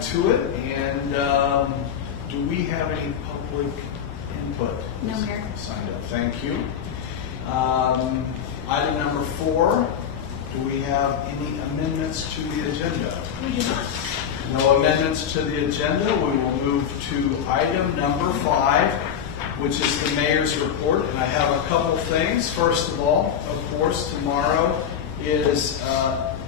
right to it. And do we have any public input? No, Mayor. Signed up. Thank you. Item number 4. Do we have any amendments to the agenda? We do not. No amendments to the agenda. We will move to item number 5, which is the mayor's report. And I have a couple things. First of all, of course, tomorrow is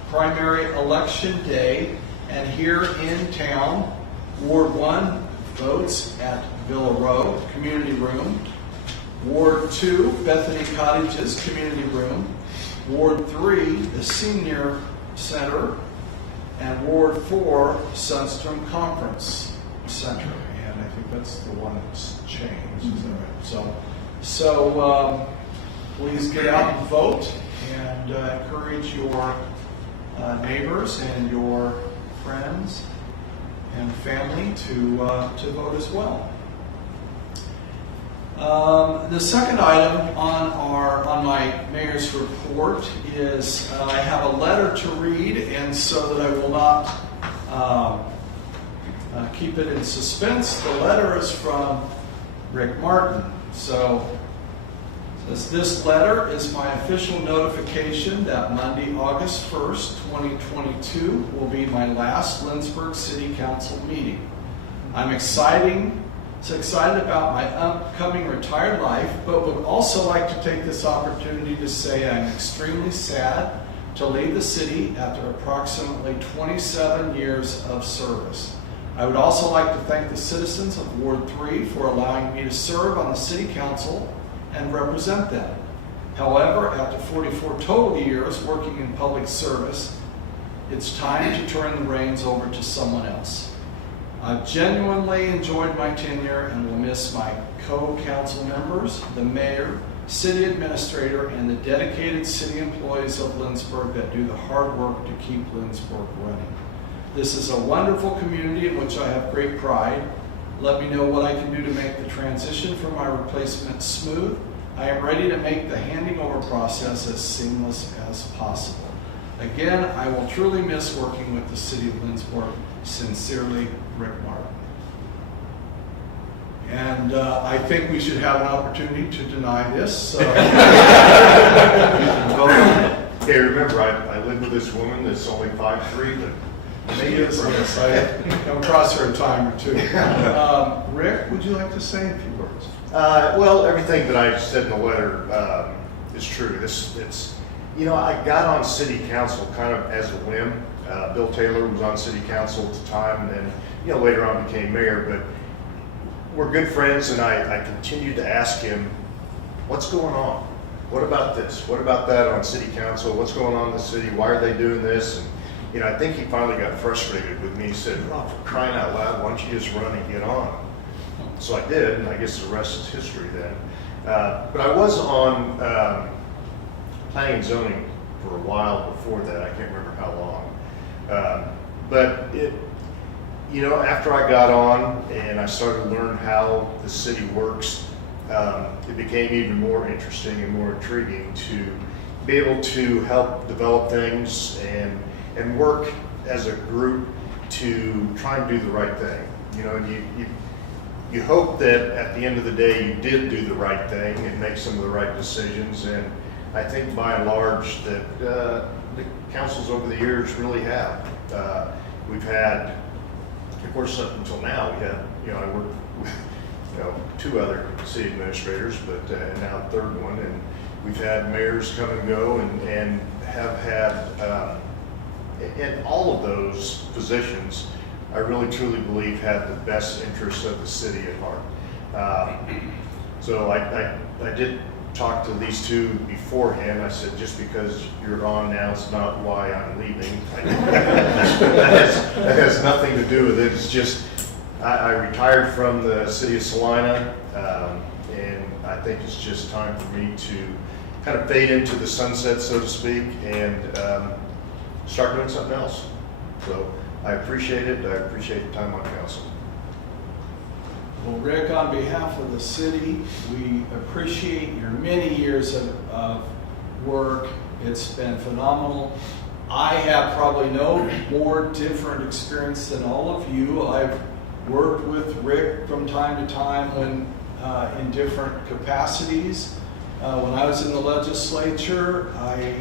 primary election day. And here in town, Ward 1 votes at Villa Row Community Room. Ward 2, Bethany Cottages Community Room. Ward 3, the Senior Center. And Ward 4, Sunstrom Conference Center. And I think that's the one that's changed. Is that right? So please get out and vote, and encourage your neighbors and your friends and family to vote as well. The second item on my mayor's report is I have a letter to read, and so that I will not keep it in suspense, the letter is from Rick Martin. So it says, this letter is my official notification that Monday, August 1st, 2022 will be my last Lindsborg City Council meeting. I'm excited about my upcoming retired life, but would also like to take this opportunity to say I'm extremely sad to leave the city after approximately 27 years of service. I would also like to thank the citizens of Ward 3 for allowing me to serve on the city council and represent them. However, after 44 total years working in public service, it's time to turn the reins over to someone else. I've genuinely enjoyed my tenure and will miss my co-council members, the mayor, city administrator, and the dedicated city employees of Lindsborg that do the hard work to keep Lindsborg running. This is a wonderful community in which I have great pride. Let me know what I can do to make the transition for my replacement smooth. I am ready to make the handing over process as seamless as possible. Again, I will truly miss working with the city of Lindsborg. Sincerely, Rick Martin. And I think we should have an opportunity to deny this. So. Hey, remember, I live with this woman that's only 5'3", but she is, yes. I've come across her a time or two. Rick, would you like to say a few words? Well, everything that I said in the letter is true. I got on city council kind of as a whim. Bill Taylor was on city council at the time, and then later on became mayor. But we're good friends, and I continued to ask him, "What's going on? What about this? What about that on city council? What's going on in the city? Why are they doing this?" And I think he finally got frustrated with me. He said, "Oh, for crying out loud, why don't you just run and get on?" So I did, and I guess the rest is history then. But I was on planning and zoning for a while before that. I can't remember how long. But after I got on and I started to learn how the city works, it became even more interesting and more intriguing to be able to help develop things and work as a group to try and do the right thing. You hope that at the end of the day you did do the right thing and make some of the right decisions, and I think by and large that the councils over the years really have. We've had, of course, up until now, we had, I work with, 2 other city administrators, but now a third one, and we've had mayors come and go, and have had, in all of those positions, I really truly believe had the best interests of the city at heart. So I did talk to these 2 beforehand. I said, just because you're on now, it's not why I'm leaving. that has nothing to do with it. It's just, I retired from the city of Salina, and I think it's just time for me to kind of fade into the sunset, so to speak, and start doing something else. So I appreciate it. I appreciate the time on council. Well, Rick, on behalf of the city, we appreciate your many years of work. It's been phenomenal. I have probably no more different experience than all of you. I've worked with Rick from time to time when in different capacities. When I was in the legislature, I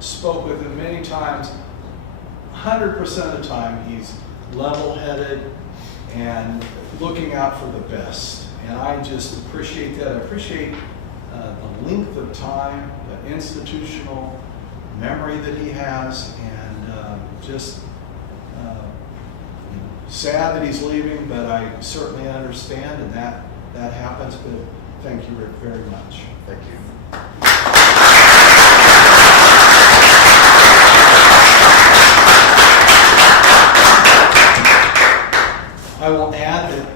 spoke with him many times. 100% of the time, he's level-headed and looking out for the best. And I just appreciate that. I appreciate the length of time, the institutional memory that he has, and just sad that he's leaving, but I certainly understand, and that happens. But thank you, Rick, very much. Thank you. I will add that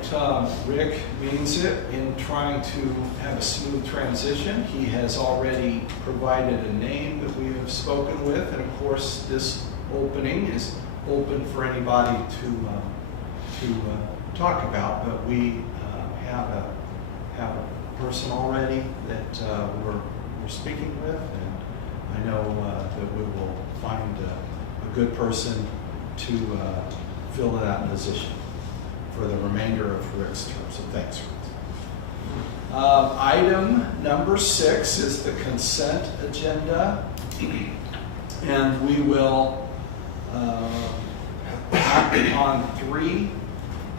Rick means it in trying to have a smooth transition. He has already provided a name that we have spoken with, and of course this opening is open for anybody to talk about, but we have a person already that we're speaking with, and I know that we will find a good person to fill that position for the remainder of Rick's term. So thanks, Rick. Item number 6 is the consent agenda, and we will act on 3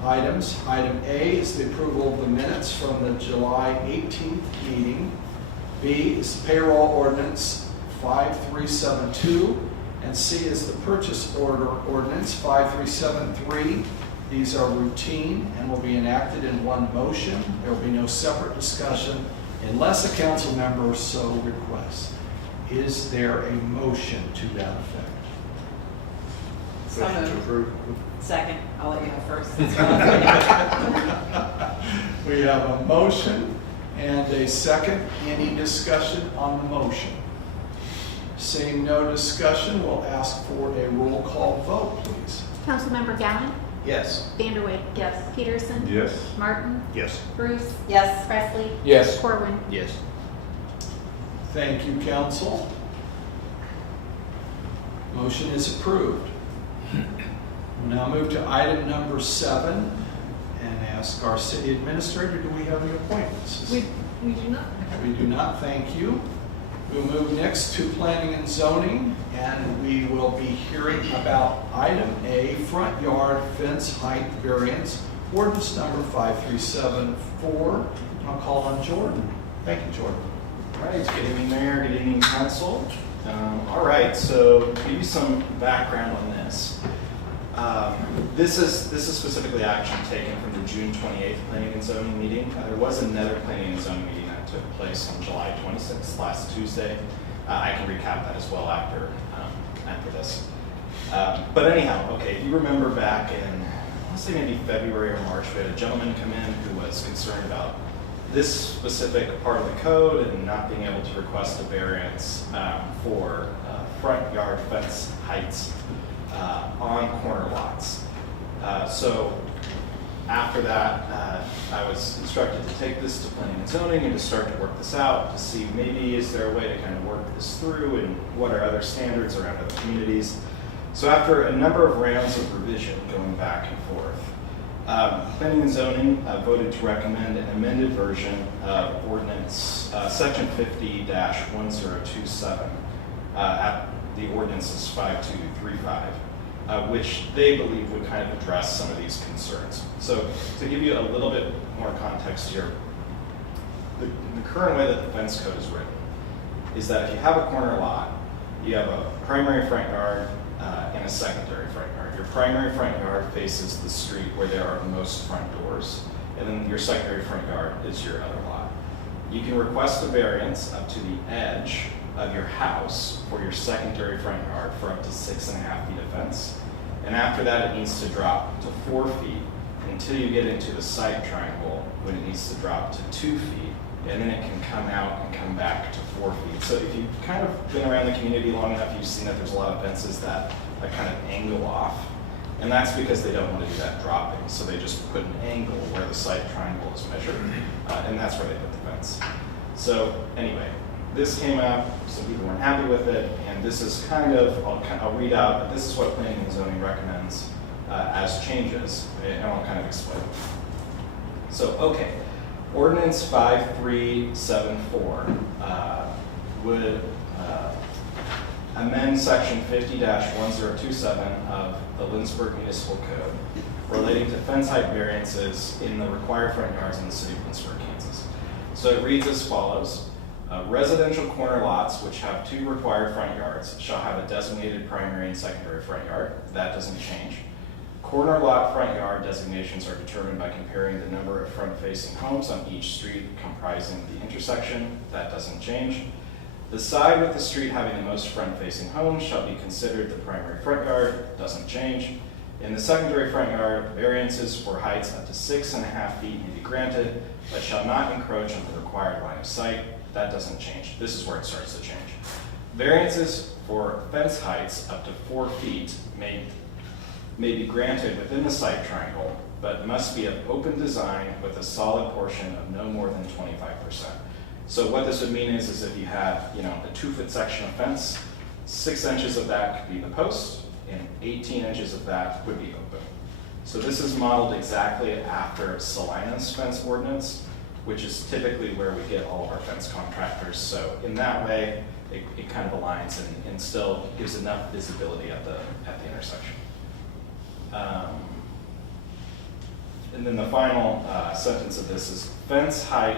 items. Item A is the approval of the minutes from the July 18th meeting. B is payroll ordinance 5372, and C is the purchase order ordinance 5373. These are routine and will be enacted in one motion. There will be no separate discussion unless a council member so requests. Is there a motion to that effect? So Motion to moved. approve. Second, I'll let you go first. We have a motion and a second. Any discussion on the motion? Seeing no discussion, we'll ask for a roll call vote, please. Councilmember Gallant, Yes. Vanderway, yes. Peterson, Yes. Martin, Yes. Bruce, Yes. Presley, Yes. Corwin. Yes. Thank you, council. Motion is approved. We'll now move to item number 7 and ask our city administrator, do we have any appointments? We do not. We do not, thank you. We'll move next to planning and zoning, and we will be hearing about item A, front yard fence height variance, ordinance number 5374. I'll call on Jordan. Thank you, Jordan. All right, good evening, Mayor, good evening, Council. All right, so to give you some background on this. This is specifically action taken from the June 28th Planning and Zoning meeting. There was another Planning and Zoning meeting that took place on July 26th, last Tuesday. I can recap that as well after this. But anyhow, okay, if you remember back in, I want to say maybe February or March, we had a gentleman come in who was concerned about this specific part of the code and not being able to request a variance for front yard fence heights on corner lots. So after that, I was instructed to take this to planning and zoning and to start to work this out to see maybe is there a way to kind of work this through and what are other standards around other communities. So after a number of rounds of revision going back and forth, planning and zoning voted to recommend an amended version of ordinance section 50-1027 at the ordinances 5235, which they believe would kind of address some of these concerns. So to give you a little bit more context here, the current way that the fence code is written is that if you have a corner lot, you have a primary front yard and a secondary front yard. Your primary front yard faces the street where there are most front doors, and then your secondary front yard is your other lot. You can request a variance up to the edge of your house for your secondary front yard for up to 6.5 feet of fence. And after that, it needs to drop to 4 feet until you get into the side triangle when it needs to drop to 2 feet. And then it can come out and come back to 4 feet. So if you've kind of been around the community long enough, you've seen that there's a lot of fences that kind of angle off. And that's because they don't want to do that dropping. So they just put an angle where the side triangle is measured. And that's where they put the fence. So anyway, this came up, some people weren't happy with it, and this is kind of, I'll read out, but this is what planning and zoning recommends as changes, and I'll kind of explain. So, okay, ordinance 5374 would amend section 50-1027 of the Lindsborg Municipal Code relating to fence height variances in the required front yards in the city of Lindsborg, Kansas. So it reads as follows. Residential corner lots which have 2 required front yards shall have a designated primary and secondary front yard. That doesn't change. Corner lot front yard designations are determined by comparing the number of front-facing homes on each street comprising the intersection. That doesn't change. The side with the street having the most front-facing homes shall be considered the primary front yard. Doesn't change. In the secondary front yard, variances for heights up to 6.5 feet may be granted, but shall not encroach on the required line of sight. That doesn't change. This is where it starts to change. Variances for fence heights up to 4 feet may be granted within the site triangle, but must be of open design with a solid portion of no more than 25%. So what this would mean is if you had, a 2-foot section of fence, 6 inches of that could be the post, and 18 inches of that would be open. So this is modeled exactly after Salina's fence ordinance, which is typically where we get all of our fence contractors. So in that way, it kind of aligns and still gives enough visibility at the intersection. And then the final sentence of this is fence height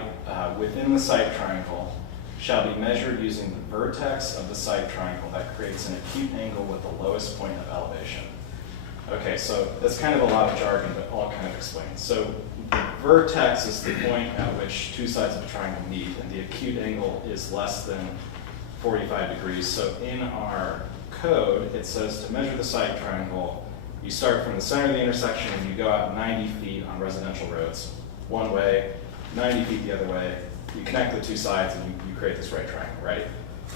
within the site triangle shall be measured using the vertex of the site triangle that creates an acute angle with the lowest point of elevation. Okay, so that's kind of a lot of jargon, but I'll kind of explain. So the vertex is the point at which 2 sides of a triangle meet, and the acute angle is less than 45 degrees. So in our code, it says to measure the site triangle, you start from the center of the intersection and you go out 90 feet on residential roads, one way, 90 feet the other way. You connect the 2 sides and you create this right triangle, right?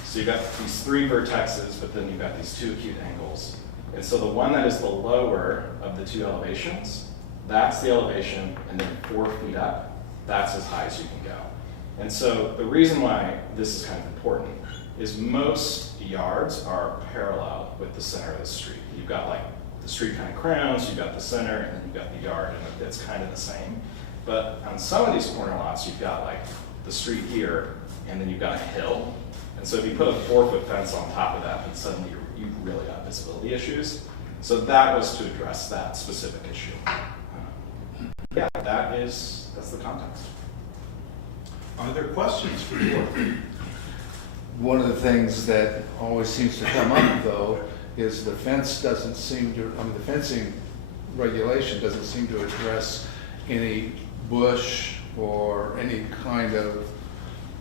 So you've got these 3 vertexes, but then you've got these 2 acute angles. And so the one that is the lower of the 2 elevations, that's the elevation, and then 4 feet up, that's as high as you can go. And so the reason why this is kind of important is most yards are parallel with the center of the street. You've got like the street kind of crowns, you've got the center, and then you've got the yard, and it's kind of the same. But on some of these corner lots, you've got like the street here, and then you've got a hill. And so if you put a 4-foot fence on top of that, then suddenly you've really got visibility issues. So that was to address that specific issue. Yeah, that's the context. Are there questions for the board? One of the things that always seems to come up, though, is the fence doesn't seem to, the fencing regulation doesn't seem to address any bush or any kind of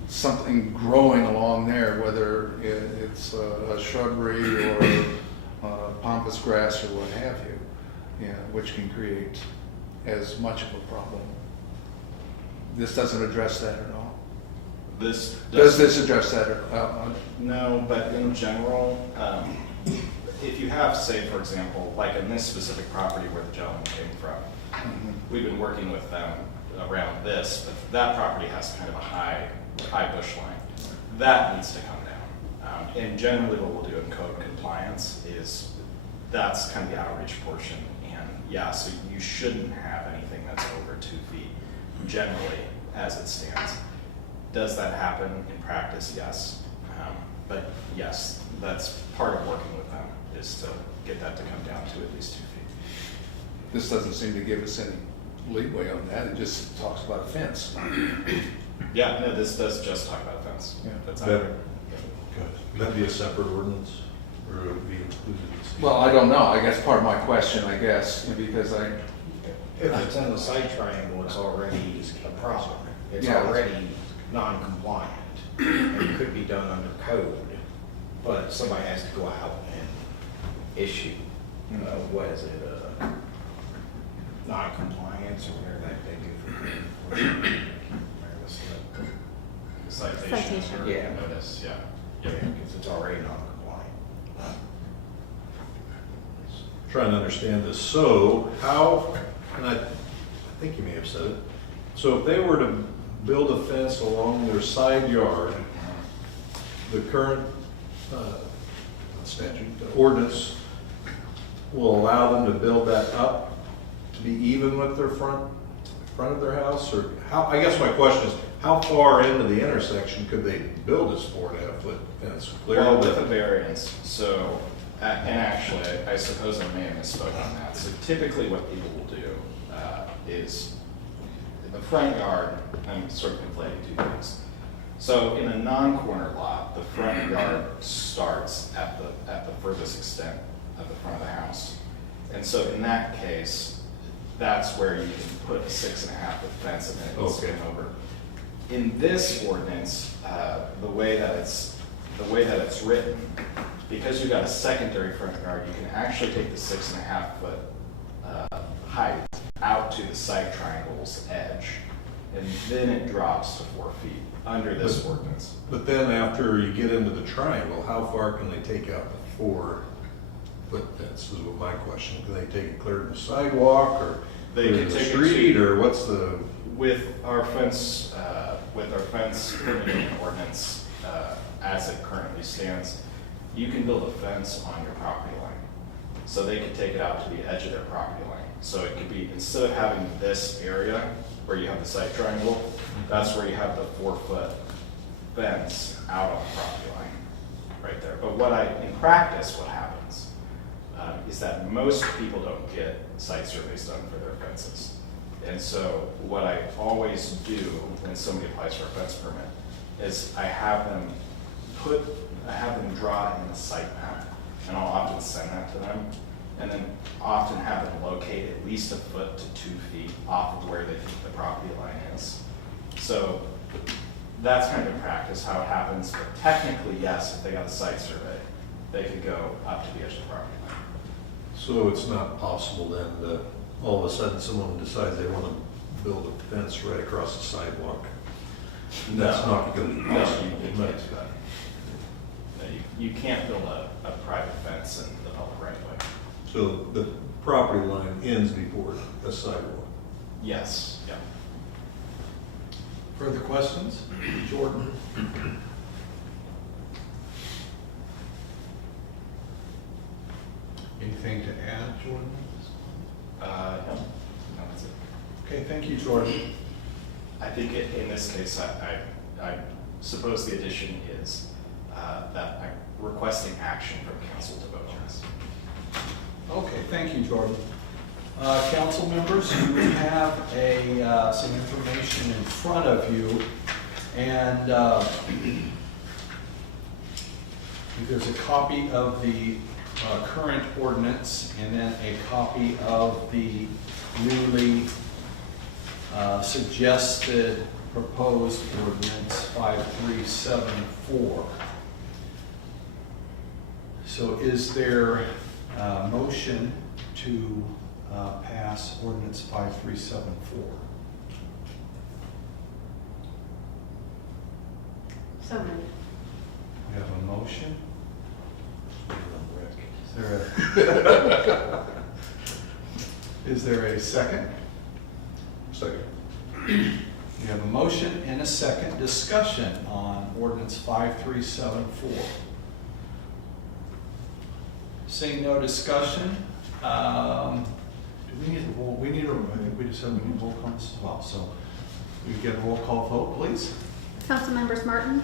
something growing along there, whether it's a shrubbery or pampas grass or what have you, which can create as much of a problem. This doesn't address that at all. Does this address that? No, but in general, if you have, say, for example, like in this specific property where the gentleman came from, we've been working with them around this, but that property has kind of a high bush line. That needs to come down. And generally what we'll do in code compliance is that's kind of the outreach portion. And yeah, so you shouldn't have anything that's over 2 feet generally as it stands. Does that happen in practice? Yes. But yes, that's part of working with them is to get that to come down to at least 2 feet. This doesn't seem to give us any leeway on that. It just talks about a fence. Yeah, no, this does just talk about a fence. Yeah. That's That- accurate. Would that be a separate ordinance, or would it be included? Well, I don't know. I guess part of my question, because If it's in the site triangle, it's already a problem. It's Yeah. already non-compliant. And it could be done under code, but somebody has to go out and issue, what is it, non-compliance or whatever that they do for. The citation. Citation. or Yeah. Notice, yeah. Yeah, because it's already non-compliant. Trying to understand this. So how, and I think you may have said it, so if they were to build a fence along their side yard the current statute, the ordinance will allow them to build that up to be even with their front of their house? Or how, I guess my question is, how far into the intersection could they build this 4.5 foot fence? Clear Well, to with a the- variance, so, and actually, I suppose I may have misspoke on that. So typically what people will do is, in the front yard, I'm sort of conflating two things. So in a non-corner lot, the front yard starts at the furthest extent of the front of the house. And so in that case, that's where you can put a 6.5 foot fence and then it needs to Okay. come over. In this ordinance, the way that it's written, because you've got a secondary front yard, you can actually take the 6.5 foot height out to the side triangle's edge, and then it drops to 4 feet under this ordinance. But then after you get into the triangle, how far can they take out the 4 foot fence is what my question. Can they take it clear to the sidewalk or They clear can to the take it street to- or what's the? With our fence permitting ordinance, as it currently stands, you can build a fence on your property line. So they could take it out to the edge of their property line. So it could be, instead of having this area where you have the side triangle, that's where you have the 4 foot fence out on the property line, right there. But in practice, what happens is that most people don't get site surveys done for their fences. And so what I always do when somebody applies for a fence permit is I have them draw it in the site map, and I'll often send that to them, and then often have them locate at least 1 foot to 2 feet off of where they think the property line is. So that's kind of in practice how it happens, but technically, yes, if they got a site survey, they could go up to the edge of the property line. So it's not possible then that all of a sudden someone decides they want to build a fence right across the sidewalk? That's not going to be No, possible. you can't do that. No, you can't build a private fence in the public right of way. So the property line ends before a sidewalk. Yes, yeah. Further questions? Jordan? Anything to add, Jordan? No, that's it. Okay, thank you, Jordan. I think in this case, I suppose the addition is that I'm requesting action from council to vote on this. Okay, thank you, Jordan. Council members, you have some information in front of you, and there's a copy of the current ordinance, and then a copy of the newly suggested proposed ordinance 5374. So is there a motion to pass ordinance 5374? So moved. We have a motion. Is there a second? Second. We have a motion and a second. Discussion on ordinance 5374. Seeing no discussion, do we need a roll? I think we just said we need roll calls as well. So we get a roll call vote, please. Councilmembers Martin,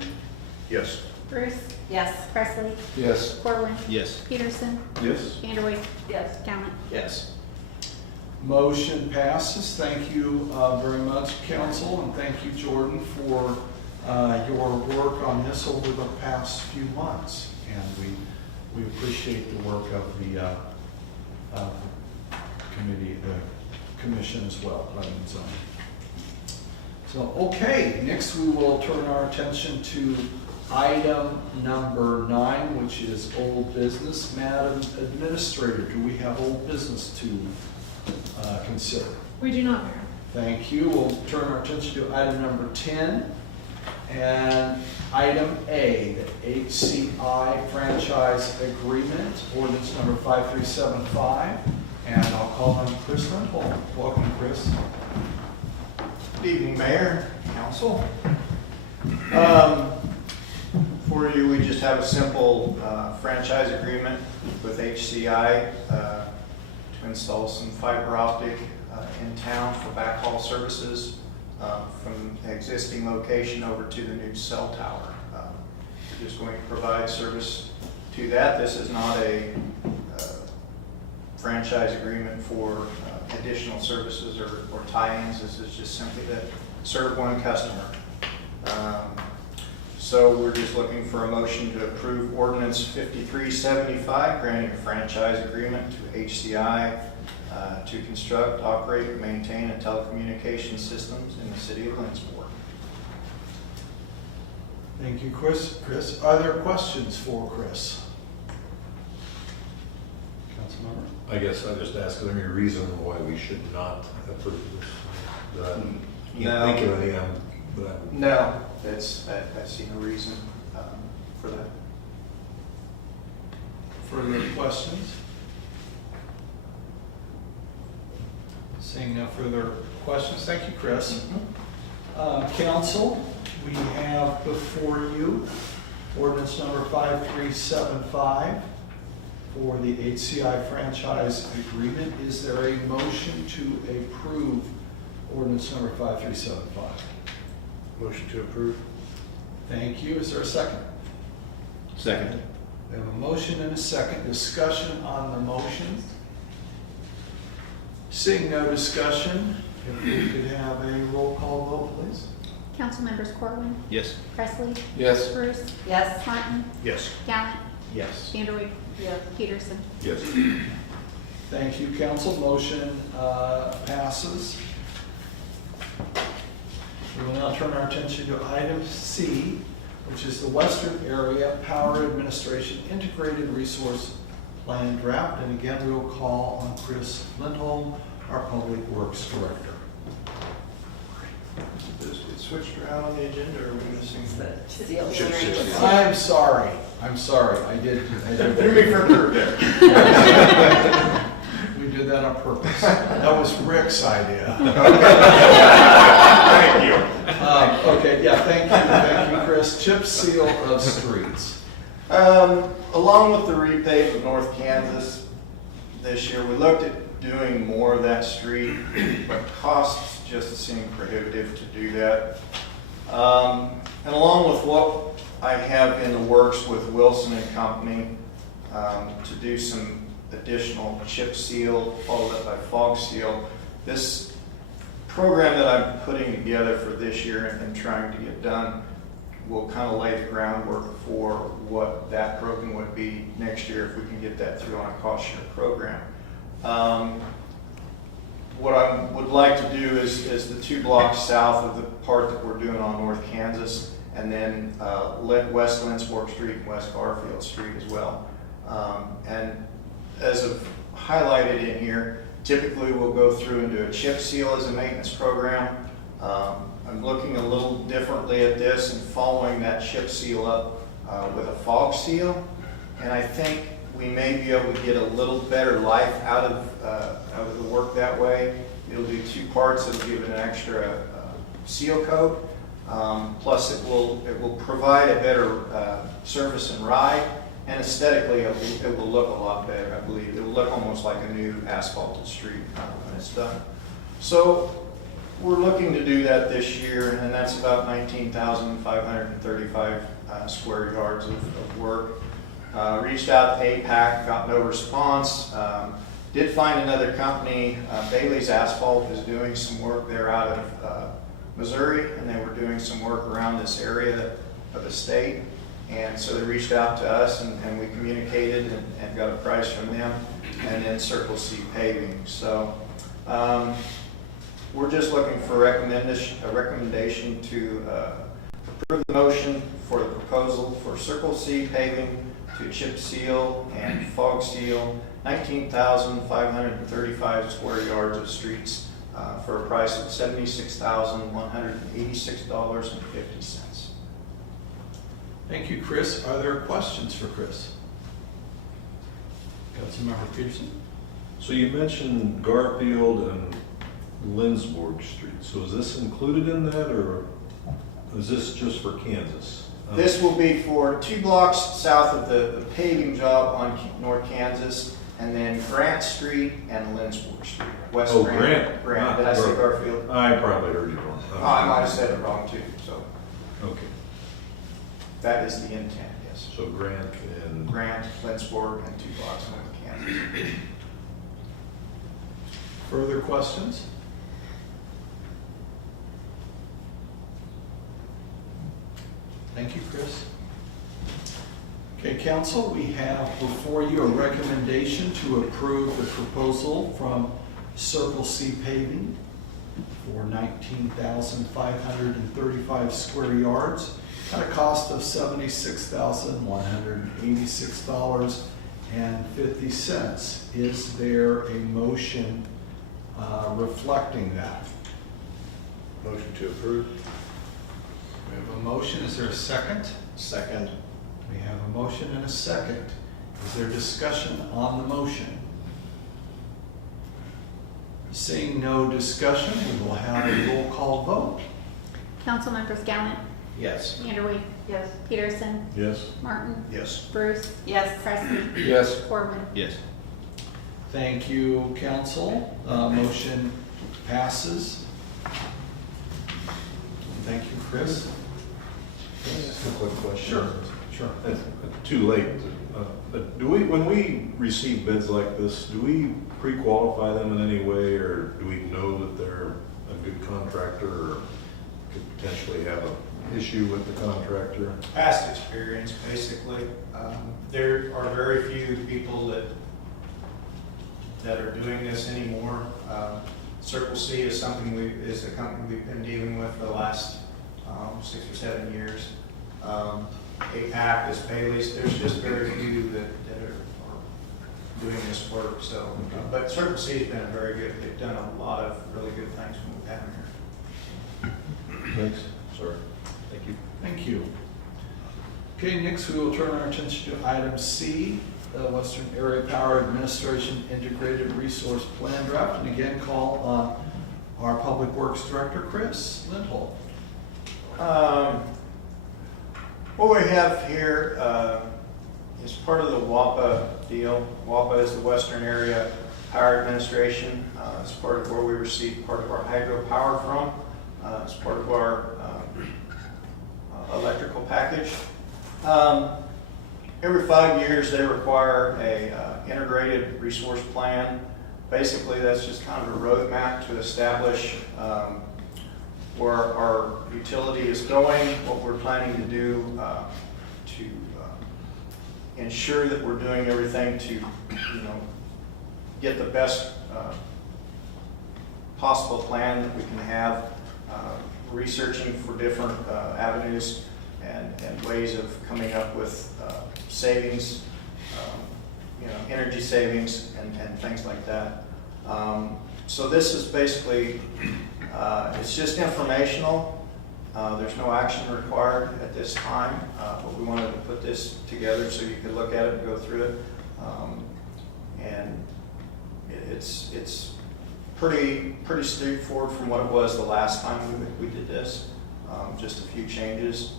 Yes. Bruce, Yes. Presley, Yes. Corwin, Yes. Peterson, Yes. Vanderway, Yes. Gallant. Yes. Motion passes. Thank you very much, council, and thank you, Jordan, for your work on this over the past few months. And we appreciate the work of the committee, the commission as well, planning and zoning. So, okay, next we will turn our attention to item number 9, which is old business. Madam Administrator, do we have old business to consider? We do not, Mayor. Thank you. We'll turn our attention to item number 10. And item A, the HCI franchise agreement, ordinance number 5375. And I'll call on Chris Lindholm. Welcome, Chris. Good evening, Mayor, Council. Before you, we just have a simple franchise agreement with HCI to install some fiber optic in town for backhaul services from the existing location over to the new cell tower. We're just going to provide service to that. This is not a franchise agreement for additional services or tie-ins. This is just simply to serve one customer. So we're just looking for a motion to approve ordinance 5375, granting a franchise agreement to HCI to construct, operate, and maintain a telecommunications systems in the city of Lindsborg. Thank you, Chris. Are there questions for Chris? Councilmember? I guess I just ask, is there any reason why we should not approve this? That I No. can't think of any, but No, I see no reason for that. Further questions? Seeing no further questions, thank you, Chris. Council, we have before you ordinance number 5375 for the HCI franchise agreement. Is there a motion to approve ordinance number 5375? Motion to approve. Thank you. Is there a second? Second. We have a motion and a second. Discussion on the motion. Seeing no discussion, if we could have a roll call vote, please. Councilmembers Corwin, Yes. Presley, Yes. Bruce, Yes. Martin, Yes. Gallant, Yes. Vanderwijk, Yes. Peterson. yes. Thank you, council. Motion passes. We will now turn our attention to item C, which is the Western Area Power Administration Integrated Resource Plan draft. And again, we will call on Chris Lindholm, our Public Works Director. Does it switched around on the agenda, or are we missing? I'm sorry. I did. Threw me for a curve there. We did that on purpose. That was Rick's idea. Thank you. Okay, yeah, thank you, Chris. Chip seal of streets. Along with the repave of North Kansas this year, we looked at doing more of that street, but costs just seem prohibitive to do that. And along with what I have in the works with Wilson and Company to do some additional chip seal followed up by fog seal, this program that I'm putting together for this year and trying to get done will kind of lay the groundwork for what that program would be next year if we can get that through on a cost share program. What I would like to do is the 2 blocks south of the part that we're doing on North Kansas, and then West Lindsborg Street and West Garfield Street as well. And as I've highlighted in here, typically we'll go through and do a chip seal as a maintenance program. I'm looking a little differently at this and following that chip seal up with a fog seal. And I think we may be able to get a little better life out of the work that way. It'll do 2 parts. It'll give it an extra seal coat. Plus it will provide a better service and ride. And aesthetically, it will look a lot better, I believe. It will look almost like a new asphalted street when it's done. So we're looking to do that this year, and that's about 19,535 square yards of work. Reached out to APAC, got no response. Did find another company, Bailey's Asphalt is doing some work there out of Missouri, and they were doing some work around this area of the state. And so they reached out to us, and we communicated and got a price from them, and then Circle C Paving. So we're just looking for a recommendation to approve the motion for the proposal for Circle C Paving to chip seal and fog seal 19,535 square yards of streets for a price of $76,186.50. Thank you, Chris. Are there questions for Chris? Councilmember Peterson? So you mentioned Garfield and Lindsborg Street. So is this included in that, or is this just for Kansas? This will be for 2 blocks south of the paving job on North Kansas, and then Grant Street and Lindsborg Street. West Oh, Grant. Grant, did I say Garfield? I probably heard you wrong. Oh, I might have said it wrong too, so Okay, that is the intent, yes. so Grant and. Grant, Lindsborg, and 2 blocks north of Kansas. Further questions? Thank you, Chris. Okay, council, we have before you a recommendation to approve the proposal from Circle C Paving for 19,535 square yards at a cost of $76,186.50. Is there a motion reflecting that? Motion to approve. We have a motion. Is there a second? Second. We have a motion and a second. Is there discussion on the motion? Seeing no discussion, we will have a roll call vote. Councilmembers Gallant, Yes. Vanderweed, Yes. Peterson, Yes. Martin, Yes. Bruce, Yes. Presley, Yes. Corwin. Yes. Thank you, council. Motion passes. Thank you, Chris. Just a quick question. Sure. It's too late. But do we, when we receive bids like this, do we pre-qualify them in any way, or do we know that they're a good contractor, or could potentially have an issue with the contractor? Past experience, basically. There are very few people that are doing this anymore. Circle C is is a company we've been dealing with for the last 6 or 7 years. APAC is Bailey's. There's just very few that are doing this work. So, but Circle C has been very good. They've done a lot of really good things when we've had them here. Thanks. Sorry. Thank you. Thank you. Okay, next we will turn our attention to item C, the Western Area Power Administration Integrated Resource Plan Draft. And again, call on our Public Works Director, Chris Lindholm. What we have here is part of the WAPA deal. WAPA is the Western Area Power Administration. It's part of where we receive part of our hydropower from. It's part of our electrical package. Every 5 years, they require a integrated resource plan. Basically, that's just kind of a roadmap to establish where our utility is going, what we're planning to do to ensure that we're doing everything to, get the best possible plan that we can have, researching for different avenues and ways of coming up with savings, energy savings and things like that. So this is basically, it's just informational. There's no action required at this time, but we wanted to put this together so you could look at it and go through it. And it's pretty straightforward from what it was the last time we did this. Just a few changes.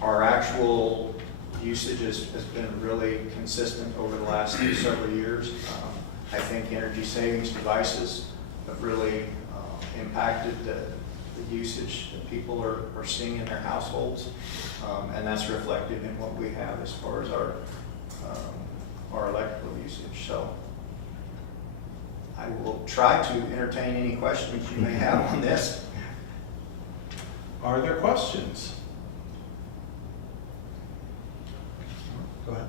Our actual usage has been really consistent over the last several years. I think energy savings devices have really impacted the usage that people are seeing in their households, and that's reflected in what we have as far as our electrical usage. So I will try to entertain any questions you may have on this. Are there questions? Go ahead.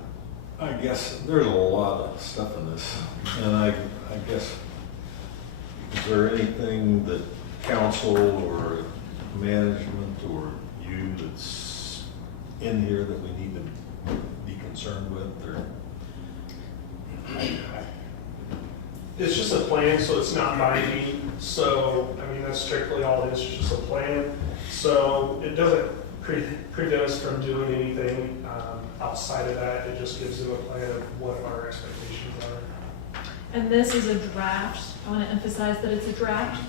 I guess there's a lot of stuff in this, and I guess, is there anything that council or management or you that's in here that we need to be concerned with, or? It's just a plan, so it's not binding. So, I mean, that's strictly all it is, it's just a plan. So it doesn't prevent us from doing anything outside of that. It just gives them a plan of what our expectations are. And this is a draft. I want to emphasize that it's a draft.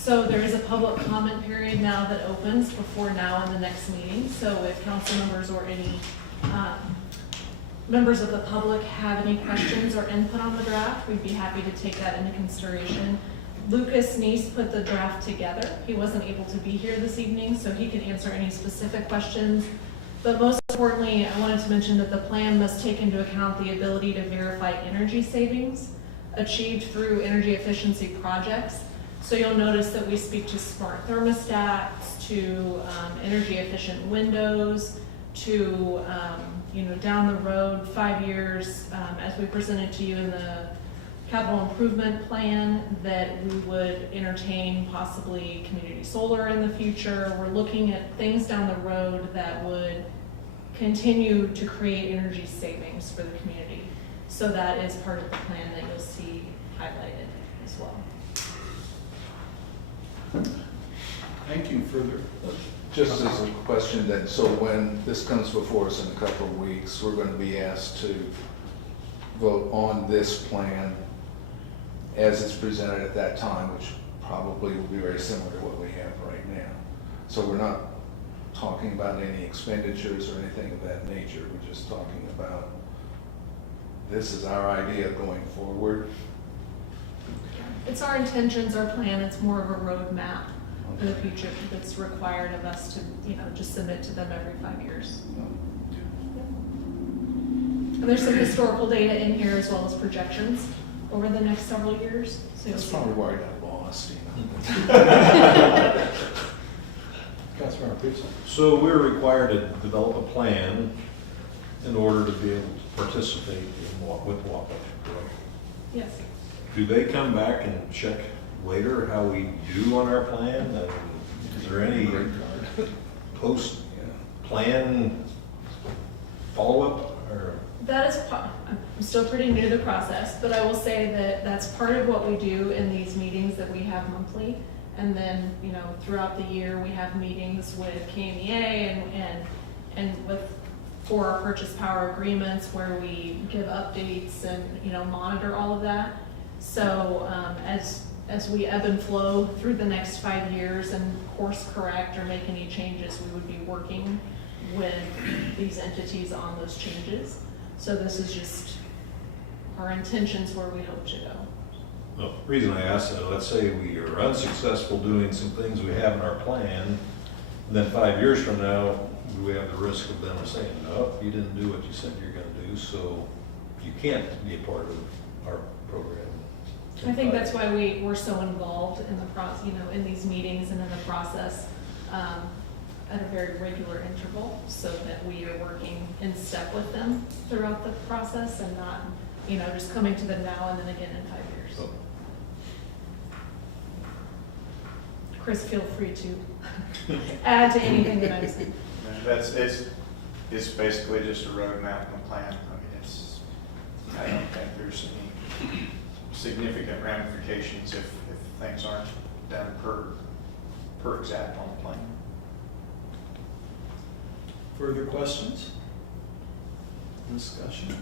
So there is a public comment period now that opens before now and the next meeting. So if council members or any members of the public have any questions or input on the draft, we'd be happy to take that into consideration. Lucas Neese put the draft together. He wasn't able to be here this evening, so he can answer any specific questions. But most importantly, I wanted to mention that the plan must take into account the ability to verify energy savings achieved through energy efficiency projects. So you'll notice that we speak to smart thermostats, to energy efficient windows, to down the road 5 years, as we presented to you in the capital improvement plan, that we would entertain possibly community solar in the future. We're looking at things down the road that would continue to create energy savings for the community. So that is part of the plan that you'll see highlighted as well. Thank you. Further? Just as a question then, so when this comes before us in a couple of weeks, we're going to be asked to vote on this plan as it's presented at that time, which probably will be very similar to what we have right now. So we're not talking about any expenditures or anything of that nature. We're just talking about, this is our idea going forward. It's our intentions, our plan. It's more of a roadmap for the future that's required of us to, just submit to them every 5 years. And there's some historical data in here as well as projections over the next several years. So you'll That's see. probably why I got lost, Councilmember Peterson. So we're required to develop a plan in order to be able to participate with WAPA, correct? Yes. Do they come back and check later how we do on our plan? Is there any post-plan follow-up or? That is, I'm still pretty new to the process, but I will say that that's part of what we do in these meetings that we have monthly. And then, throughout the year, we have meetings with KMEA and for our purchase power agreements where we give updates and, monitor all of that. So as we ebb and flow through the next 5 years and course correct or make any changes, we would be working with these entities on those changes. So this is just our intentions where we hope to go. Well, the reason I ask that, let's say we are unsuccessful doing some things we have in our plan, and then 5 years from now, we have the risk of them saying, no, you didn't do what you said you're going to do, so you can't be a part of our program. I think that's why we're so involved in the process, in these meetings and in the process at a very regular interval, so that we are working in step with them throughout the process and not, just coming to them now and then again in 5 years. So, Chris, feel free to add to anything that I'm saying. It's basically just a roadmap and a plan. I don't think there's any significant ramifications if things aren't done per exact on the plan. Further questions? Discussion?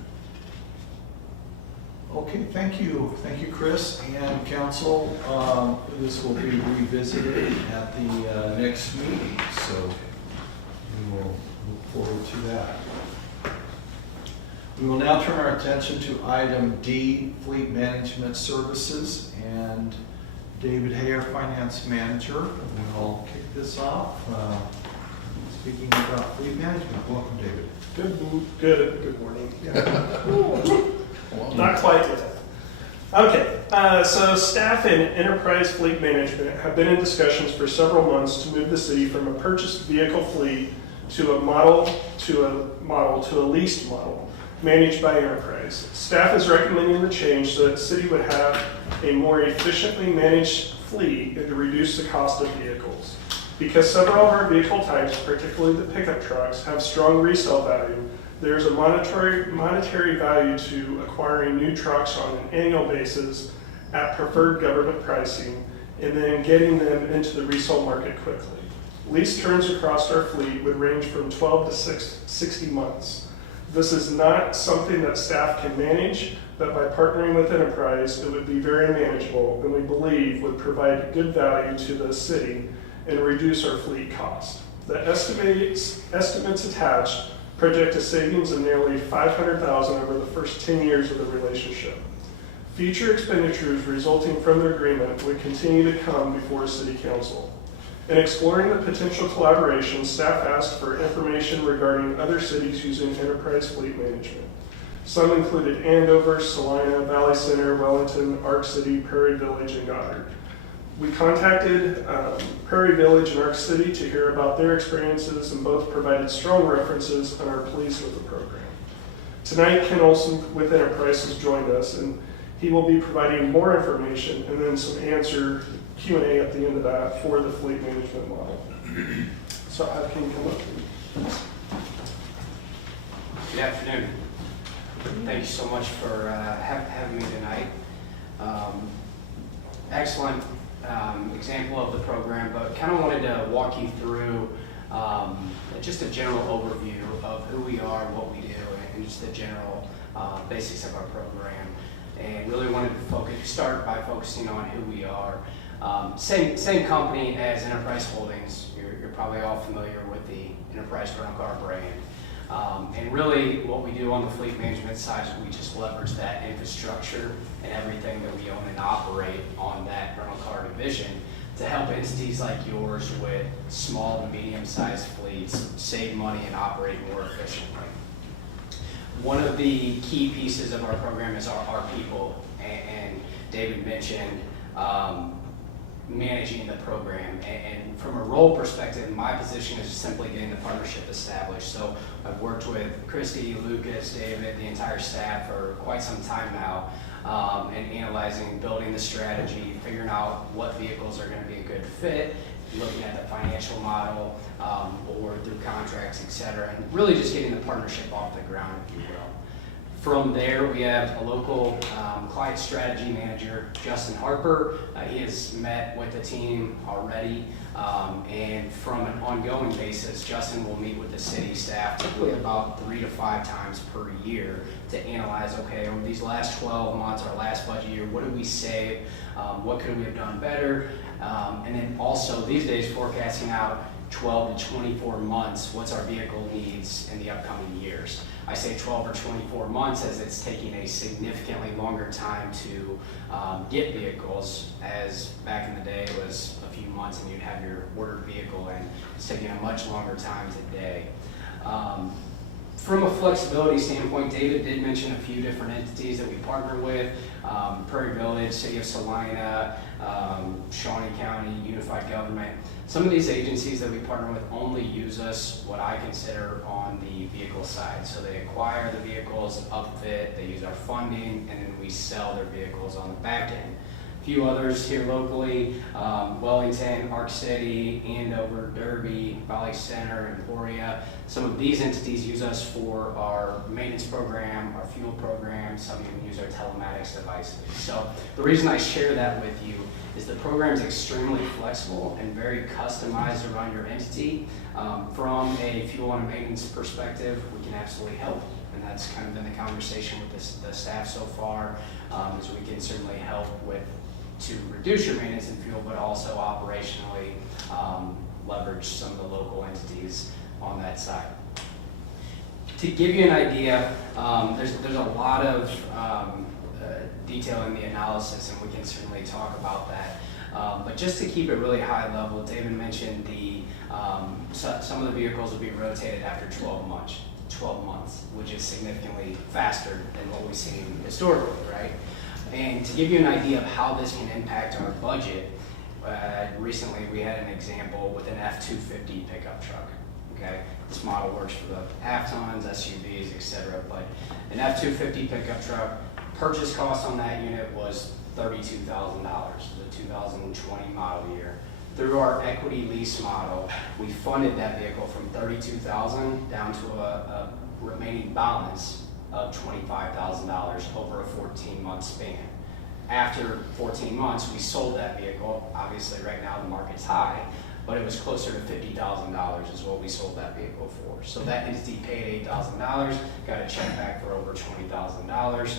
Okay, thank you. Thank you, Chris and council. This will be revisited at the next meeting, so we will look forward to that. We will now turn our attention to item D, Fleet Management Services, and David Hay, our Finance Manager, will kick this off. Speaking about fleet management, welcome, David. Good morning. Not quite yet. Okay, so staff in enterprise fleet management have been in discussions for several months to move the city from a purchased vehicle fleet to a leased model managed by enterprise. Staff is recommending the change so that the city would have a more efficiently managed fleet and to reduce the cost of vehicles. Because several of our vehicle types, particularly the pickup trucks, have strong resale value, there's a monetary value to acquiring new trucks on an annual basis at preferred government pricing and then getting them into the resale market quickly. Lease terms across our fleet would range from 12 to 60 months. This is not something that staff can manage, but by partnering with Enterprise, it would be very manageable and we believe would provide good value to the city and reduce our fleet cost. The estimates attached project a savings of nearly $500,000 over the first 10 years of the relationship. Future expenditures resulting from the agreement would continue to come before City Council. In exploring the potential collaboration, staff asked for information regarding other cities using Enterprise Fleet Management. Some included Andover, Salina, Valley Center, Wellington, Arc City, Prairie Village, and Goddard. We contacted Prairie Village and Arc City to hear about their experiences, and both provided strong references and are pleased with the program. Tonight, Ken Olson with Enterprise has joined us, and he will be providing more information and then some Q&A at the end of that for the fleet management model. So I can come up. Good afternoon. Thank you so much for having me tonight. Excellent example of the program, but kind of wanted to walk you through just a general overview of who we are, what we do, and just the general basics of our program. And really wanted to start by focusing on who we are. Same company as Enterprise Holdings. You're probably all familiar with the Enterprise rental car brand. And really what we do on the fleet management side is we just leverage that infrastructure and everything that we own and operate on that rental car division to help entities like yours with small to medium-sized fleets save money and operate more efficiently. One of the key pieces of our program is our people, and David mentioned managing the program. And from a role perspective, my position is simply getting the partnership established. So I've worked with Christy, Lucas, David, the entire staff for quite some time now, and analyzing, building the strategy, figuring out what vehicles are going to be a good fit, looking at the financial model, or through contracts, et cetera, and really just getting the partnership off the ground, if you will. From there, we have a local client strategy manager, Justin Harper. He has met with the team already, and from an ongoing basis, Justin will meet with the city staff typically about 3 to 5 times per year to analyze, okay, over these last 12 months, our last budget year, what did we save? What could we have done better? And then also these days forecasting out 12 to 24 months, what's our vehicle needs in the upcoming years. I say 12 or 24 months as it's taking a significantly longer time to get vehicles, as back in the day it was a few months and you'd have your ordered vehicle, and it's taking a much longer time today. From a flexibility standpoint, David did mention a few different entities that we partner with, Prairie Village, City of Salina, Shawnee County, Unified Government. Some of these agencies that we partner with only use us what I consider on the vehicle side. So they acquire the vehicles, upfit, they use our funding, and then we sell their vehicles on the back end. A few others here locally, Wellington, Arc City, Andover, Derby, Valley Center, Emporia. Some of these entities use us for our maintenance program, our fuel program, some even use our telematics devices. So the reason I share that with you is the program is extremely flexible and very customized around your entity. From a fuel and maintenance perspective, we can absolutely help, and that's kind of been the conversation with the staff so far, is we can certainly help with to reduce your maintenance and fuel, but also operationally leverage some of the local entities on that side. To give you an idea, there's a lot of detail in the analysis, and we can certainly talk about that. But just to keep it really high level, David mentioned some of the vehicles will be rotated after 12 months, which is significantly faster than what we've seen historically, right? And to give you an idea of how this can impact our budget, recently we had an example with an F-250 pickup truck. Okay, this model works for the half tons, SUVs, etc. But an F-250 pickup truck, purchase cost on that unit was $32,000, the 2020 model year. Through our equity lease model, we funded that vehicle from $32,000 down to a remaining balance of $25,000 over a 14-month span. After 14 months, we sold that vehicle. Obviously, right now the market's high, but it was closer to $50,000 is what we sold that vehicle for. So that entity paid $8,000, got a check back for over $20,000,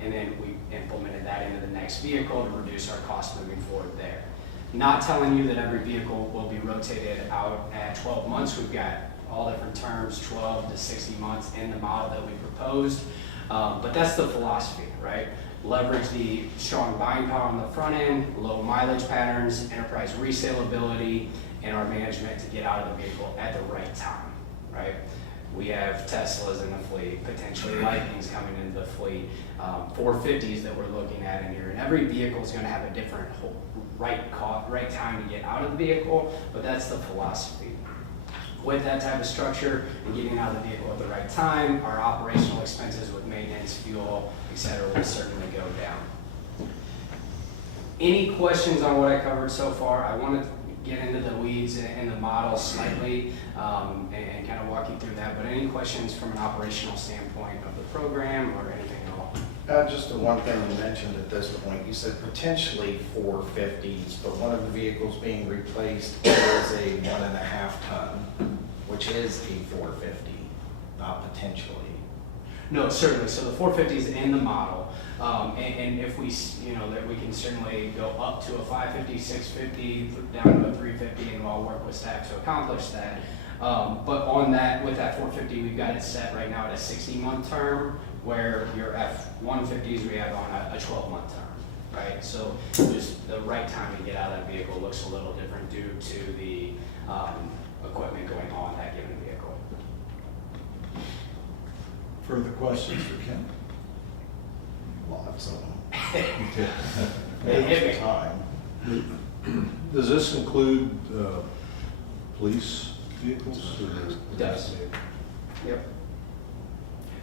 and then we implemented that into the next vehicle to reduce our cost moving forward there. Not telling you that every vehicle will be rotated out at 12 months. We've got all different terms, 12 to 60 months in the model that we proposed. But that's the philosophy, right? Leverage the strong buying power on the front end, low mileage patterns, enterprise resaleability, and our management to get out of the vehicle at the right time, right? We have Teslas in the fleet, potentially Lightnings coming into the fleet, 450s that we're looking at in here, and every vehicle is going to have a different right time to get out of the vehicle, but that's the philosophy. With that type of structure and getting out of the vehicle at the right time, our operational expenses with maintenance, fuel, etc., will certainly go down. Any questions on what I covered so far? I want to get into the weeds and the model slightly and kind of walk you through that, but any questions from an operational standpoint of the program or anything at all? Just the one thing you mentioned at this point, you said potentially 450s, but one of the vehicles being replaced is a 1.5 ton, which is a 450, not potentially. No, certainly. So the 450 is in the model, and if we, that we can certainly go up to a 550, 650, down to a 350, and I'll work with staff to accomplish that. But on that, with that 450, we've got it set right now at a 60-month term, where your F-150s we have on a 12-month term, right? So just the right time to get out of that vehicle looks a little different due to the equipment going on that given vehicle. Further questions for Ken? Lots of them. Hit me. Time. Does this include police vehicles? Or It does. Yep.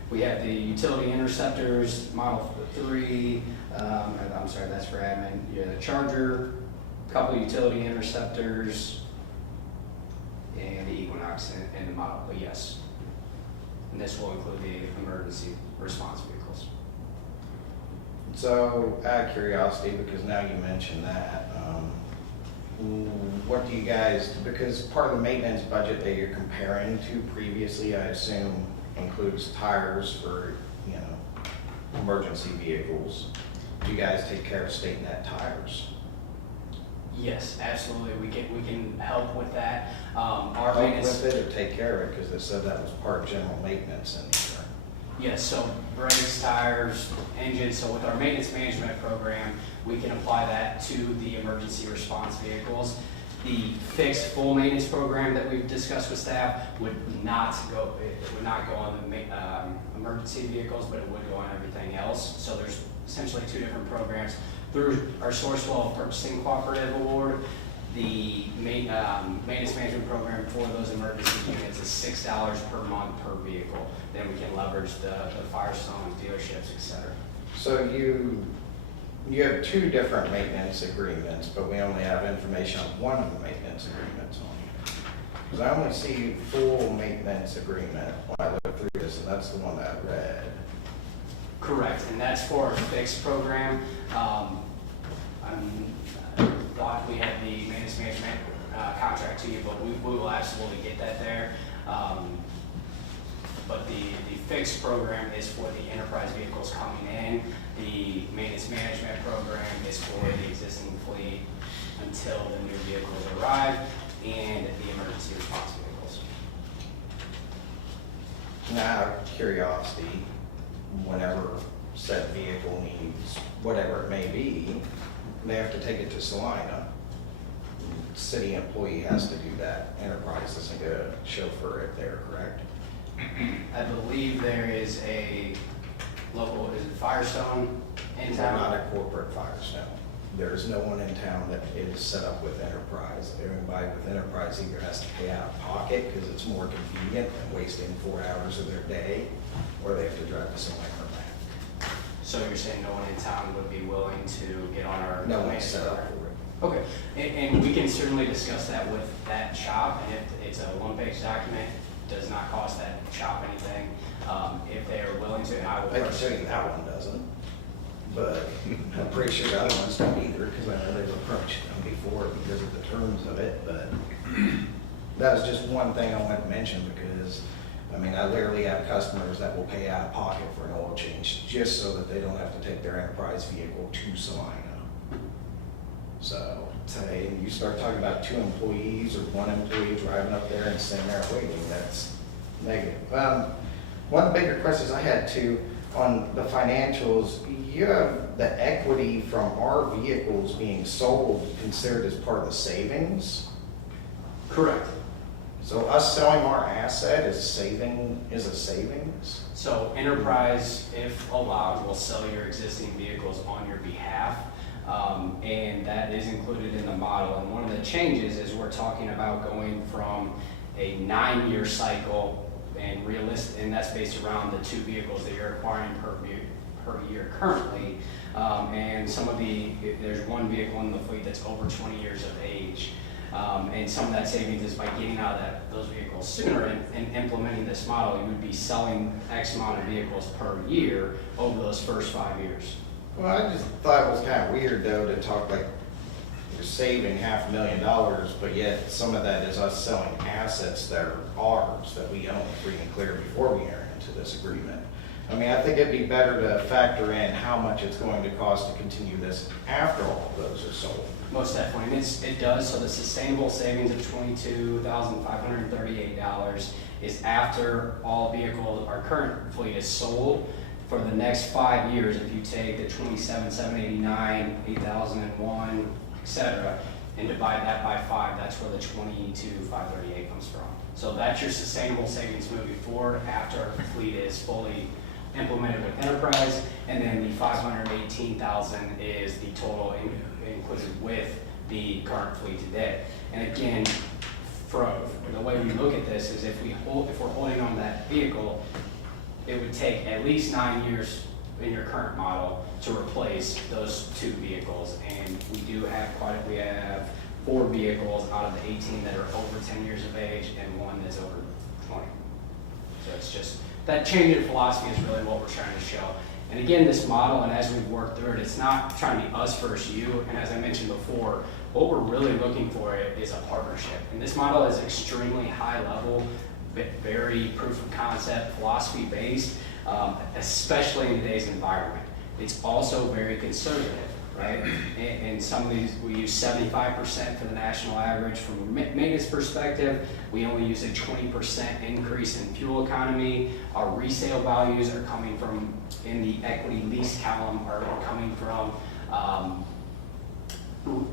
We have the utility interceptors, Model 3, I'm sorry, that's for admin. You have the Charger, a couple utility interceptors, and the Equinox in the model, but yes. And this will include the emergency response vehicles. So, out of curiosity, because now you mentioned that, what do you guys, because part of the maintenance budget that you're comparing to previously, I assume, includes tires for, emergency vehicles. Do you guys take care of state net tires? Yes, absolutely, we can help with that. Our Help maintenance. with it or take care of it, because they said that was part of general maintenance in here. Yes, so brakes, tires, engines, so with our maintenance management program, we can apply that to the emergency response vehicles. The fixed full maintenance program that we've discussed with staff would not go on the emergency vehicles, but it would go on everything else. So there's essentially two different programs. Through our Sourcewell Purchasing Cooperative Award, the maintenance management program for those emergency units is $6 per month per vehicle. Then we can leverage the Firestone dealerships, et cetera. So you have two different maintenance agreements, but we only have information on one of the maintenance agreements on here. Because I only see full maintenance agreement when I look through this, and that's the one that I read. Correct, and that's for our fixed program. I thought we had the maintenance management contract to you, but we will absolutely get that there. But the fixed program is for the enterprise vehicles coming in. The maintenance management program is for the existing fleet until the new vehicles arrive, and the emergency response vehicles. Now, out of curiosity, whenever said vehicle needs whatever it may be, they have to take it to Salina. City employee has to do that. Enterprise isn't going to chauffeur it there, correct? I believe there is a local, is it Firestone in They're not town? a corporate Firestone. There's no one in town that is set up with Enterprise. Everybody with Enterprise either has to pay out of pocket because it's more convenient than wasting 4 hours of their day, or they have to drive to Salina or back. So you're saying no one in town would be willing to get on our? No one's set up for it. Okay, and we can certainly discuss that with that shop, and if it's a one-page document, does not cost that shop anything, if they are willing to, and I will. I can tell you that one doesn't, but I'm pretty sure the other ones don't either, because I know they've approached them for it because of the terms of it, but that was just one thing I wanted to mention because, I mean, I literally have customers that will pay out of pocket for an oil change just so that they don't have to take their enterprise vehicle to Salina. So, say you start talking about 2 employees or 1 employee driving up there and sitting there waiting, that's negative. One of the bigger questions I had too on the financials, you have the equity from our vehicles being sold considered as part of the savings. Correct. So us selling our asset is a savings? So enterprise, if allowed, will sell your existing vehicles on your behalf. And that is included in the model. And one of the changes is we're talking about going from a 9-year cycle and that's based around the 2 vehicles that you're acquiring per year currently. And there's 1 vehicle in the fleet that's over 20 years of age. And some of that savings is by getting out of those vehicles sooner and implementing this model. You would be selling X amount of vehicles per year over those first 5 years. Well, I just thought it was kind of weird though to talk like you're saving $500,000, but yet some of that is us selling assets that are ours, that we own free and clear before we enter into this agreement. I mean, I think it'd be better to factor in how much it's going to cost to continue this after all of those are sold. Most definitely, and it does. So the sustainable savings of $22,538 is after all vehicles, our current fleet is sold. For the next 5 years, if you take the 27,789, 8,001, etc., and divide that by 5, that's where the 22,538 comes from. So that's your sustainable savings moving forward after the fleet is fully implemented with enterprise, and then the 518,000 is the total included with the current fleet today. And again, for the way we look at this is if we're holding on that vehicle, it would take at least 9 years in your current model to replace those 2 vehicles. And we have 4 vehicles out of the 18 that are over 10 years of age and 1 that's over 20. So it's just, that change in philosophy is really what we're trying to show. And again, this model, and as we've worked through it, it's not trying to be us versus you. And as I mentioned before, what we're really looking for is a partnership. And this model is extremely high level, very proof of concept, philosophy based, especially in today's environment. It's also very conservative, right? And some of these, we use 75% for the national average. From a maintenance perspective, we only use a 20% increase in fuel economy. Our resale values are coming from, in the equity lease column, are coming from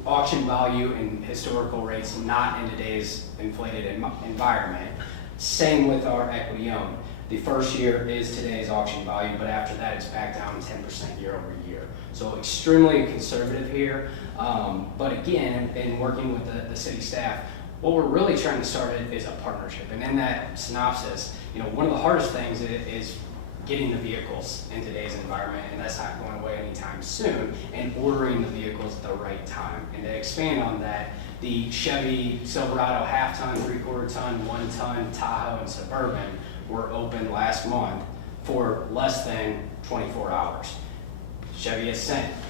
auction value and historical rates, not in today's inflated environment. Same with our equity owned. The first year is today's auction value, but after that it's back down 10% year over year. So extremely conservative here. But again, in working with the city staff, what we're really trying to start is a partnership. And in that synopsis, one of the hardest things is getting the vehicles in today's environment, and that's not going away anytime soon, and ordering the vehicles at the right time. And to expand on that, the Chevy Silverado half-ton, three-quarter-ton, 1-ton, Tahoe, and Suburban were open last month for less than 24 hours. Chevy has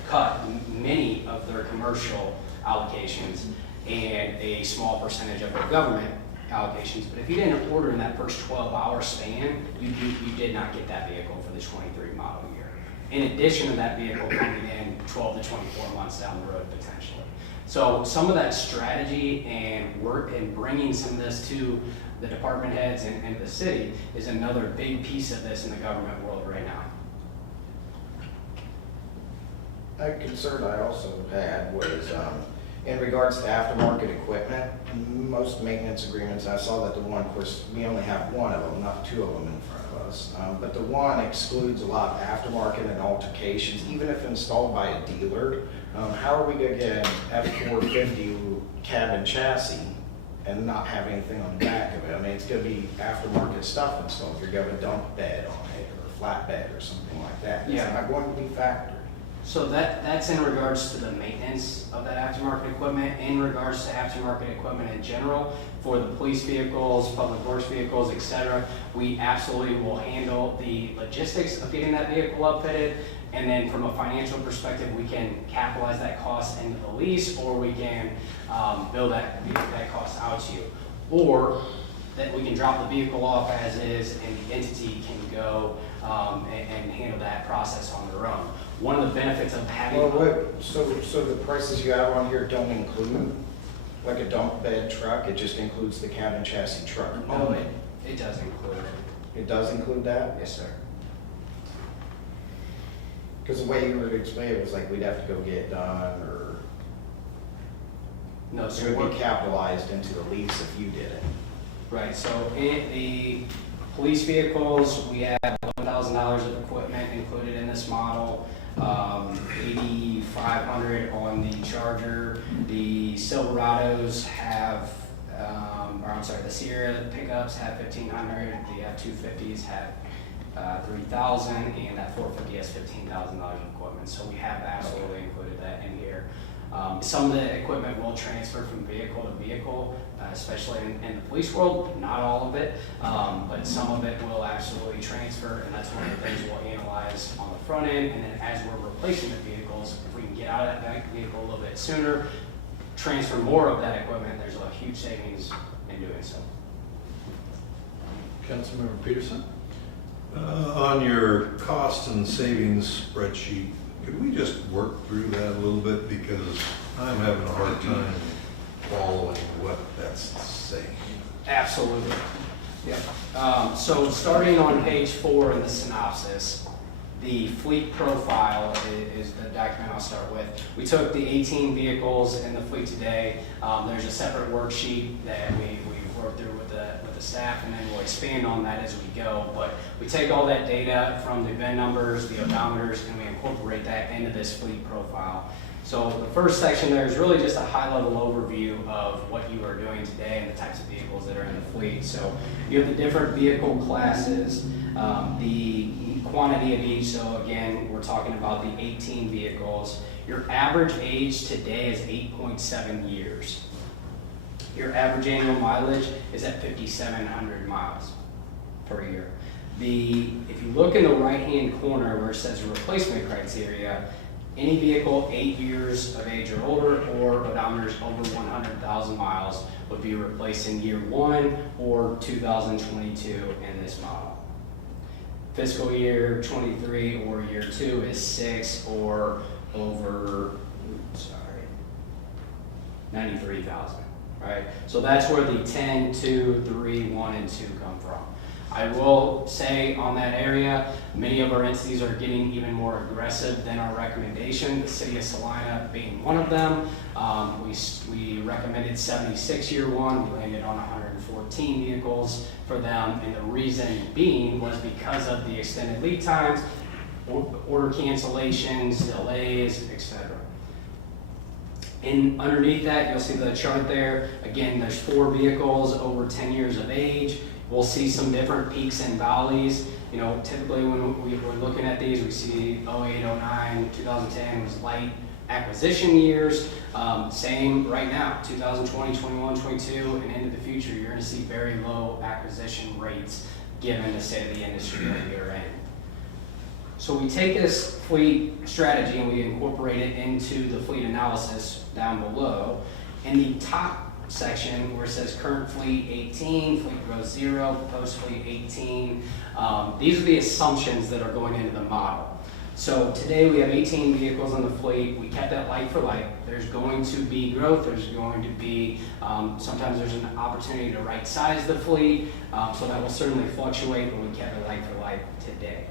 cut many of their commercial allocations and a small percentage of their government allocations, but if you didn't order in that first 12-hour span, you did not get that vehicle for the 23 model year. In addition to that vehicle coming in 12 to 24 months down the road potentially. So some of that strategy and work and bringing some of this to the department heads and the city is another big piece of this in the government world right now. A concern I also had was in regards to aftermarket equipment. Most maintenance agreements, I saw that the one, of course, we only have one of them, not 2 of them in front of us, but the one excludes a lot of aftermarket and altercations, even if installed by a dealer. How are we going to get an F450 cab and chassis and not have anything on the back of it? I mean, it's going to be aftermarket stuff installed. You're going to dump bed on it or a flat bed or something like that. Yeah. It's not going to be factory. So that's in regards to the maintenance of that aftermarket equipment. In regards to aftermarket equipment in general, for the police vehicles, public works vehicles, et cetera, we absolutely will handle the logistics of getting that vehicle upfitted. And then from a financial perspective, we can capitalize that cost into the lease, or we can bill that cost out to you. Or that we can drop the vehicle off as is, and the entity can go and handle that process on their own. One of the benefits of having... So the prices you have on here don't include like a dump bed truck? It just includes the cab and chassis truck? No, it does include it. It does include that? Yes, sir. Because the way you were explaining it was like we'd have to go get it done, or No, so it would we're- be capitalized into the lease if you did it. Right, so in the police vehicles, we have $11,000 of equipment included in this model, $8,500 on the Charger. The Silverados have, the Sierra pickups have $1,500, the F-250s have $3,000, and that 450 has $15,000 of equipment. So we have absolutely included that in here. Some of the equipment will transfer from vehicle to vehicle, especially in the police world, not all of it, but some of it will absolutely transfer, and that's one of the things we'll analyze on the front end. And then as we're replacing the vehicles, if we can get out of that vehicle a little bit sooner, transfer more of that equipment, there's a huge savings in doing so. Councilmember Peterson? On your cost and savings spreadsheet, could we just work through that a little bit, because I'm having a hard time following what that's saying. Absolutely. Yep. So starting on page 4 in the synopsis, the fleet profile is the document I'll start with. We took the 18 vehicles in the fleet today. There's a separate worksheet that we worked through with the staff, and then we'll expand on that as we go. But we take all that data from the VIN numbers, the odometers, and we incorporate that into this fleet profile. So the first section there is really just a high-level overview of what you are doing today and the types of vehicles that are in the fleet. So you have the different vehicle classes, the quantity of each. So again, we're talking about the 18 vehicles. Your average age today is 8.7 years. Your average annual mileage is at 5,700 miles per year. If you look in the right-hand corner where it says replacement criteria, any vehicle 8 years of age or older, or odometers over 100,000 miles, would be replaced in year 1 or 2022 in this model. Fiscal year 23 or year 2 is 6 or over 93,000. Right? So that's where the 10, 2, 3, 1, and 2 come from. I will say on that area, many of our entities are getting even more aggressive than our recommendation, the city of Salina being one of them. We recommended 76 year 1, we landed on 114 vehicles for them, and the reason being was because of the extended lead times, order cancellations, delays, etc. And underneath that, you'll see the chart there. Again, there's 4 vehicles over 10 years of age. We'll see some different peaks and valleys. You know, typically when we're looking at these, we see 08, 09, 2010 was light acquisition years. Same right now, 2020, 21, 22, and into the future, you're going to see very low acquisition rates given the state of the industry that we are in. So we take this fleet strategy and we incorporate it into the fleet analysis down below. In the top section where it says current fleet 18, fleet growth 0, proposed fleet 18, these are the assumptions that are going into the model. So today we have 18 vehicles in the fleet. We kept that like for like. There's going to be growth. There's going to be, sometimes there's an opportunity to right size the fleet. So that will certainly fluctuate, but we kept it like for like today.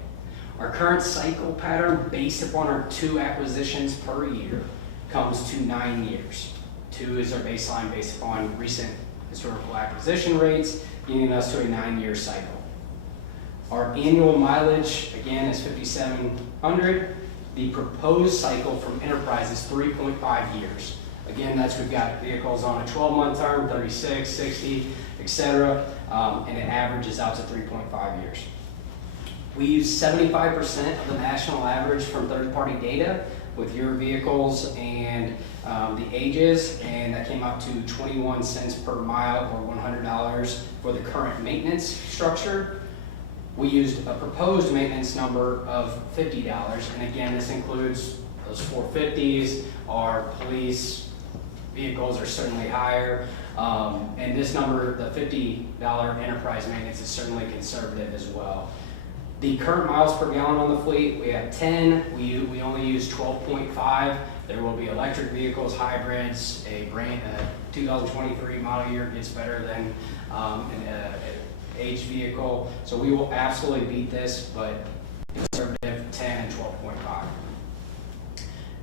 Our current cycle pattern, based upon our 2 acquisitions per year, comes to 9 years. 2 is our baseline based upon recent historical acquisition rates, getting us to a 9-year cycle. Our annual mileage, again, is 5,700. The proposed cycle from enterprise is 3.5 years. Again, we've got vehicles on a 12-month term, 36, 60, etc., and it averages out to 3.5 years. We use 75% of the national average from third-party data. with your vehicles and the ages, and that came out to 21 cents per mile or $100 for the current maintenance structure. We used a proposed maintenance number of $50, and again, this includes those 450s. Our police vehicles are certainly higher, and this number, the $50 enterprise maintenance, is certainly conservative as well. The current miles per gallon on the fleet, we have 10. We only use 12.5. There will be electric vehicles, hybrids. A 2023 model year gets better than an aged vehicle. So we will absolutely beat this, but conservative 10 and 12.5.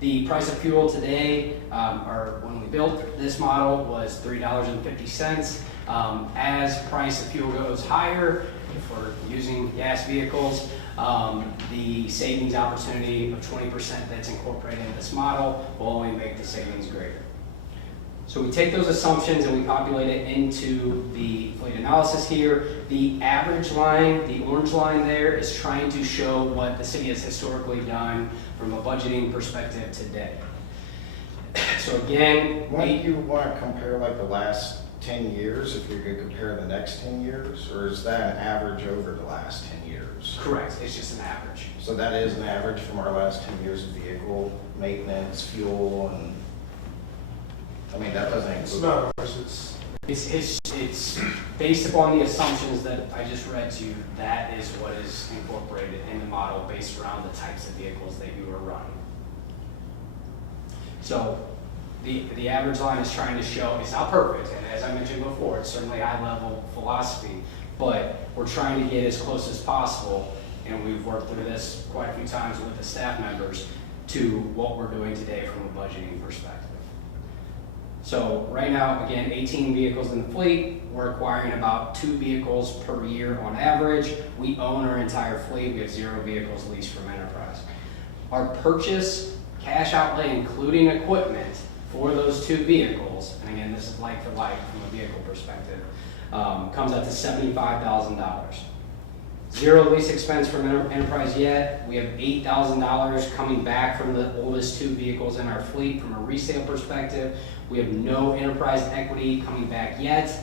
The price of fuel today, or when we built this model, was $3.50. As price of fuel goes higher, if we're using gas vehicles, the savings opportunity of 20% that's incorporated in this model will only make the savings greater. So we take those assumptions and we populate it into the fleet analysis here. The average line, the orange line there, is trying to show what the city has historically done from a budgeting perspective today. So again, Wouldn't you want to compare like the last 10 years if you could compare the next 10 years? Or is that an average over the last 10 years? correct, it's just an average. So that is an average from our last 10 years of vehicle maintenance, fuel, and, I mean, that doesn't It's include. not ours, It's based upon the assumptions that I just read to you. That is what is incorporated in the model based around the types of vehicles that you are running. So the average line is trying to show, it's not perfect, and as I mentioned before, it's certainly high level philosophy, but we're trying to get as close as possible, and we've worked through this quite a few times with the staff members, to what we're doing today from a budgeting perspective. So right now, again, 18 vehicles in the fleet. We're acquiring about 2 vehicles per year on average. We own our entire fleet. We have 0 vehicles leased from Enterprise. Our purchase cash outlay, including equipment, for those 2 vehicles, and again, this is like for like from a vehicle perspective, comes out to $75,000. 0 lease expense from Enterprise yet. We have $8,000 coming back from the oldest 2 vehicles in our fleet from a resale perspective. We have no Enterprise equity coming back yet.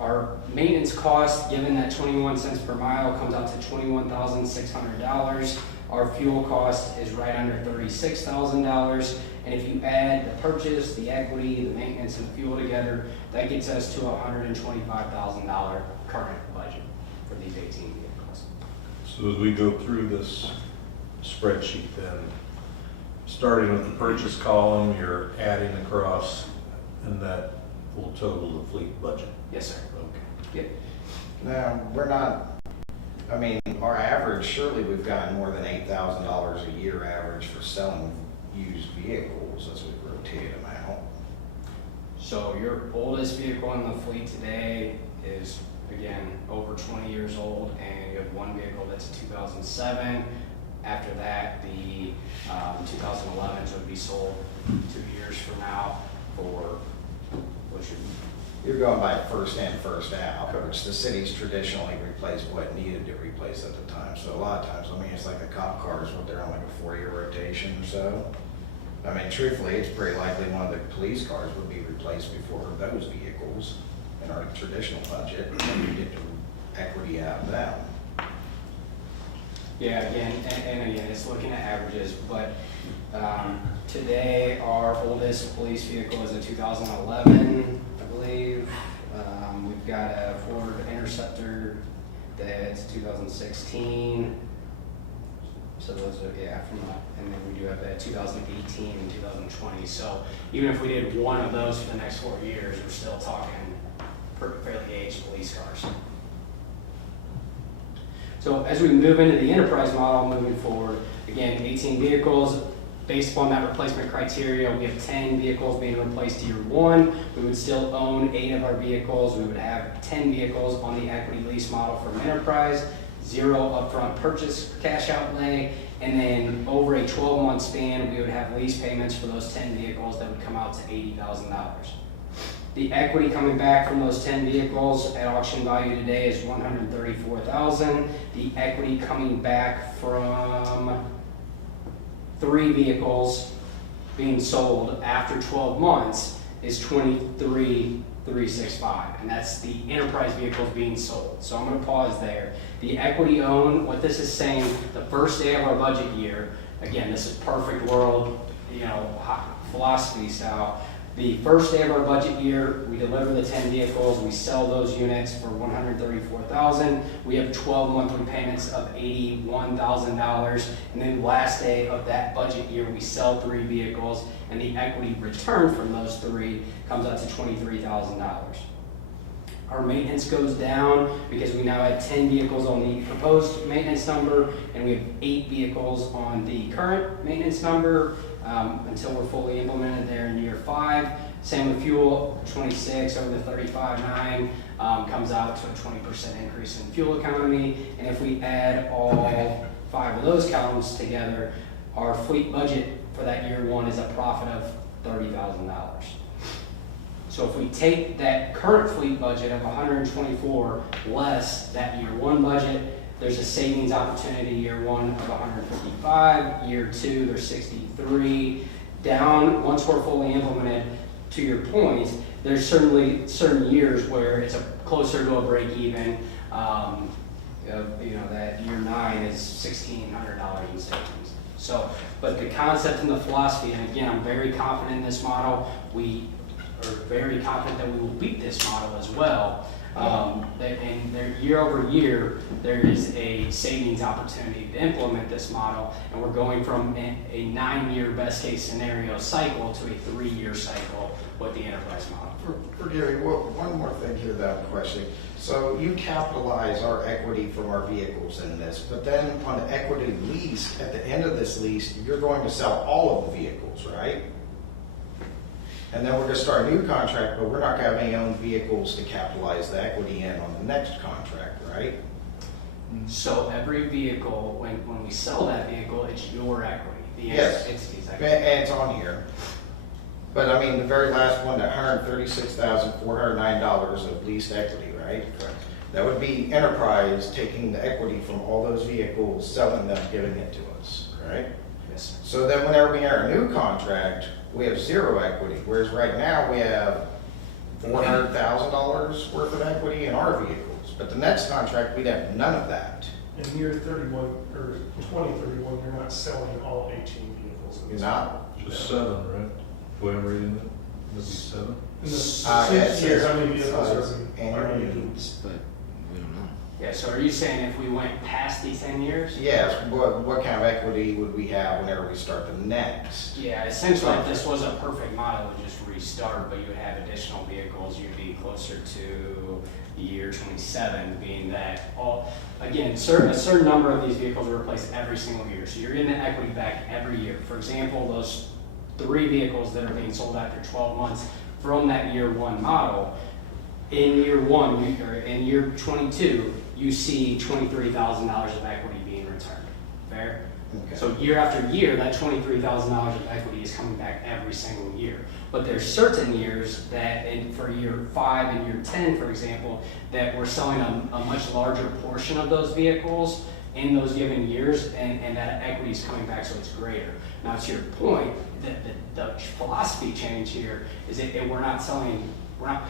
Our maintenance cost, given that 21 cents per mile, comes out to $21,600. Our fuel cost is right under $36,000. And if you add the purchase, the equity, the maintenance, and the fuel together, that gets us to a $125,000 current budget for these 18 vehicles. So as we go through this spreadsheet then, starting with the purchase column, you're adding across, and that will total the fleet budget. Yes, sir. Okay. Yep. Now, we're not, I mean, our average, surely we've gotten more than $8,000 a year average for selling used vehicles as we rotate them out. So your oldest vehicle in the fleet today is, again, over 20 years old, and you have 1 vehicle that's a 2007. After that, the 2011s would be sold 2 years from now for, what should You're going by first in, first out, which the city's traditionally replaced what needed to replace at the time. So a lot of times, I mean, it's like the cop cars, what they're on like a 4-year rotation or so. I mean, truthfully, it's pretty likely one of the police cars would be replaced before those vehicles in our traditional budget, and then we get to equity out of them. Yeah, again, and again, it's looking at averages, but today our oldest police vehicle is a 2011, I believe. We've got a Ford Interceptor that's 2016. So those are, yeah, and then we do have that 2018 and 2020. So even if we did one of those for the next 4 years, we're still talking fairly aged police cars. So as we move into the enterprise model moving forward, again, 18 vehicles. Based upon that replacement criteria, we have 10 vehicles being replaced year 1. We would still own 8 of our vehicles. We would have 10 vehicles on the equity lease model from Enterprise, 0 upfront purchase cash outlay, and then over a 12-month span, we would have lease payments for those 10 vehicles that would come out to $80,000. The equity coming back from those 10 vehicles at auction value today is $134,000. The equity coming back from 3 vehicles being sold after 12 months is 23,365, and that's the enterprise vehicles being sold. So I'm going to pause there. The equity owned, what this is saying, the first day of our budget year, again, this is perfect world, philosophy style. The first day of our budget year, we deliver the 10 vehicles, we sell those units for $134,000. We have 12 monthly payments of $81,000. And then last day of that budget year, we sell 3 vehicles, and the equity return from those 3 comes out to $23,000. Our maintenance goes down because we now have 10 vehicles on the proposed maintenance number, and we have 8 vehicles on the current maintenance number until we're fully implemented there in year 5. Same with fuel, 26 over the 35.9 comes out to a 20% increase in fuel economy. And if we add all 5 of those columns together, our fleet budget for that year 1 is a profit of $30,000. So if we take that current fleet budget of 124 less that year 1 budget, there's a savings opportunity year 1 of 155, year 2 there's 63. Down, once we're fully implemented, to your point, there's certainly certain years where it's closer to a break even. That year 9 is $1,600 in savings. So, but the concept and the philosophy, and again, I'm very confident in this model. We are very confident that we will beat this model as well. And year over year, there is a savings opportunity to implement this model, and we're going from a 9-year best case scenario cycle to a 3-year cycle with the enterprise model. Forgive me, one more thing here that I'm questioning. So you capitalize our equity from our vehicles in this, but then on the equity lease, at the end of this lease, you're going to sell all of the vehicles, right? And then we're going to start a new contract, but we're not going to have any own vehicles to capitalize the equity in on the next contract, right? So every vehicle, when we sell that vehicle, it's your equity. Yes, entity's and equity. it's on here. But I mean, the very last one, that $136,409 of leased equity, right? Correct. That would be enterprise taking the equity from all those vehicles, selling them, giving it to us, right? Yes. So then whenever we enter a new contract, we have 0 equity, whereas right now we have $400,000 worth of equity in our vehicles. But the next contract, we'd have none of that. In year 31, or 2031, you're not selling all 18 vehicles. You're not? Just 7, right? The way I'm reading it, it'd be 7. In the Yeah, it 6 years, how many says vehicles are annual being? needs. Yeah, so are you saying if we went past the 10 years? Yes, what kind of equity would we have whenever we start the next? Yeah, essentially, if this was a perfect model, it would just restart, but you would have additional vehicles. You'd be closer to year 27, being that a certain number of these vehicles are replaced every single year. So you're getting the equity back every year. For example, those 3 vehicles that are being sold after 12 months from that year 1 model, in year 1, or in year 22, you see $23,000 of equity being returned. Fair? Okay. So year after year, that $23,000 of equity is coming back every single year. But there's certain years that, for year 5 and year 10, for example, that we're selling a much larger portion of those vehicles in those given years, and that equity is coming back, so it's greater. Now, to your point, the philosophy change here is that we're not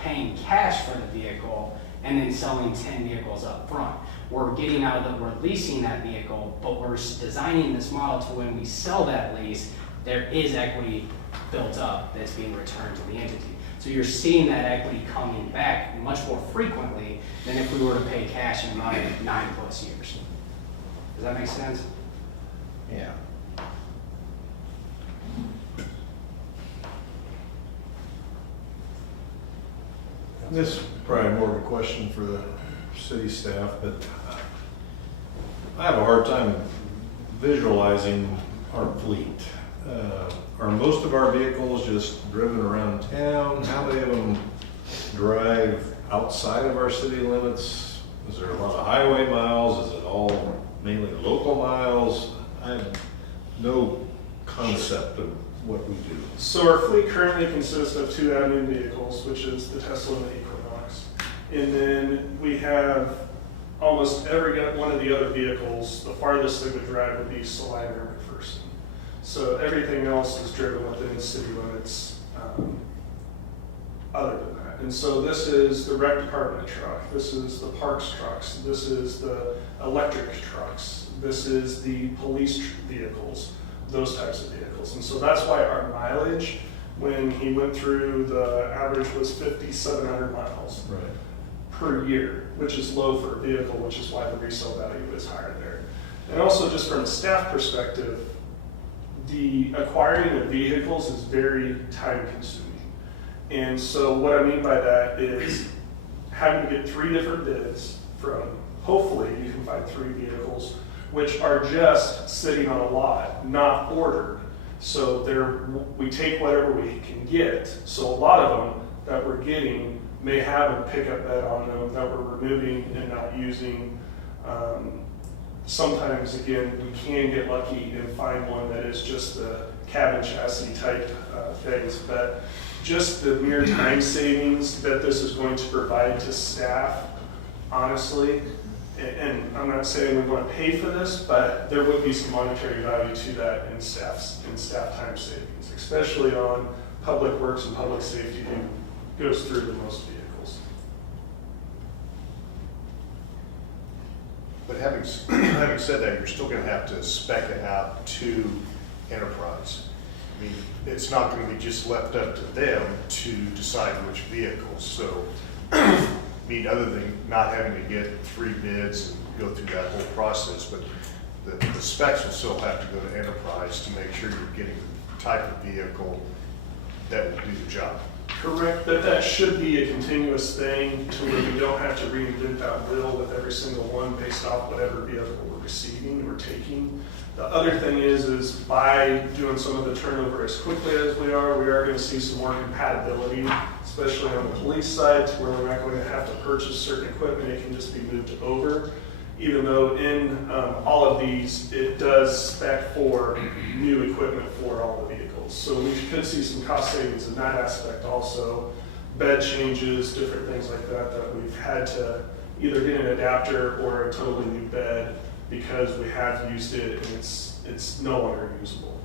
paying cash for the vehicle and then selling 10 vehicles up front. We're leasing that vehicle, but we're designing this model to when we sell that lease, there is equity built up that's being returned to the entity. So you're seeing that equity coming back much more frequently than if we were to pay cash and run 9+ years. Does that make sense? Yeah. This is probably more of a question for the city staff, but I have a hard time visualizing our fleet. Are most of our vehicles just driven around town? How many of them drive outside of our city limits? Is there a lot of highway miles? Is it all mainly local miles? I have no concept of what we do. So our fleet currently consists of 2 admin vehicles, which is the Tesla and the Equinox. And then we have almost every one of the other vehicles. The farthest they would drive would be Salina or McPherson. So everything else is driven within the city limits other than that. And so this is the rec department truck, this is the parks trucks, this is the electric trucks, this is the police vehicles, those types of vehicles. And so that's why our mileage, when he went through, the average was 5,700 miles Right. per year, which is low for a vehicle, which is why the resale value is higher there. And also just from a staff perspective, the acquiring of vehicles is very time consuming. And so what I mean by that is having to get 3 different bids from, hopefully you can find 3 vehicles, which are just sitting on a lot, not ordered. So we take whatever we can get. So a lot of them that we're getting may have a pickup bed on them that we're removing and not using. Sometimes, again, we can get lucky and find one that is just the cabin chassis type things, but just the mere time savings that this is going to provide to staff, honestly, and I'm not saying we want to pay for this, but there would be some monetary value to that in staff time savings, especially on public works and public safety, who goes through the most vehicles. But having said that, you're still going to have to spec it out to Enterprise. I mean, it's not going to be just left up to them to decide which vehicles. So, I mean, other than not having to get 3 bids and go through that whole process, but the specs will still have to go to Enterprise to make sure you're getting the type of vehicle that will do the job. Correct, but that should be a continuous thing to where we don't have to reinvent that wheel with every single one based off whatever vehicle we're receiving or taking. The other thing is by doing some of the turnover as quickly as we are going to see some more compatibility, especially on the police side, to where we're not going to have to purchase certain equipment, it can just be moved over. Even though in all of these, it does spec for new equipment for all the vehicles. So we could see some cost savings in that aspect also. Bed changes, different things like that, that we've had to either get an adapter or a totally new bed because we have used it and it's no longer usable.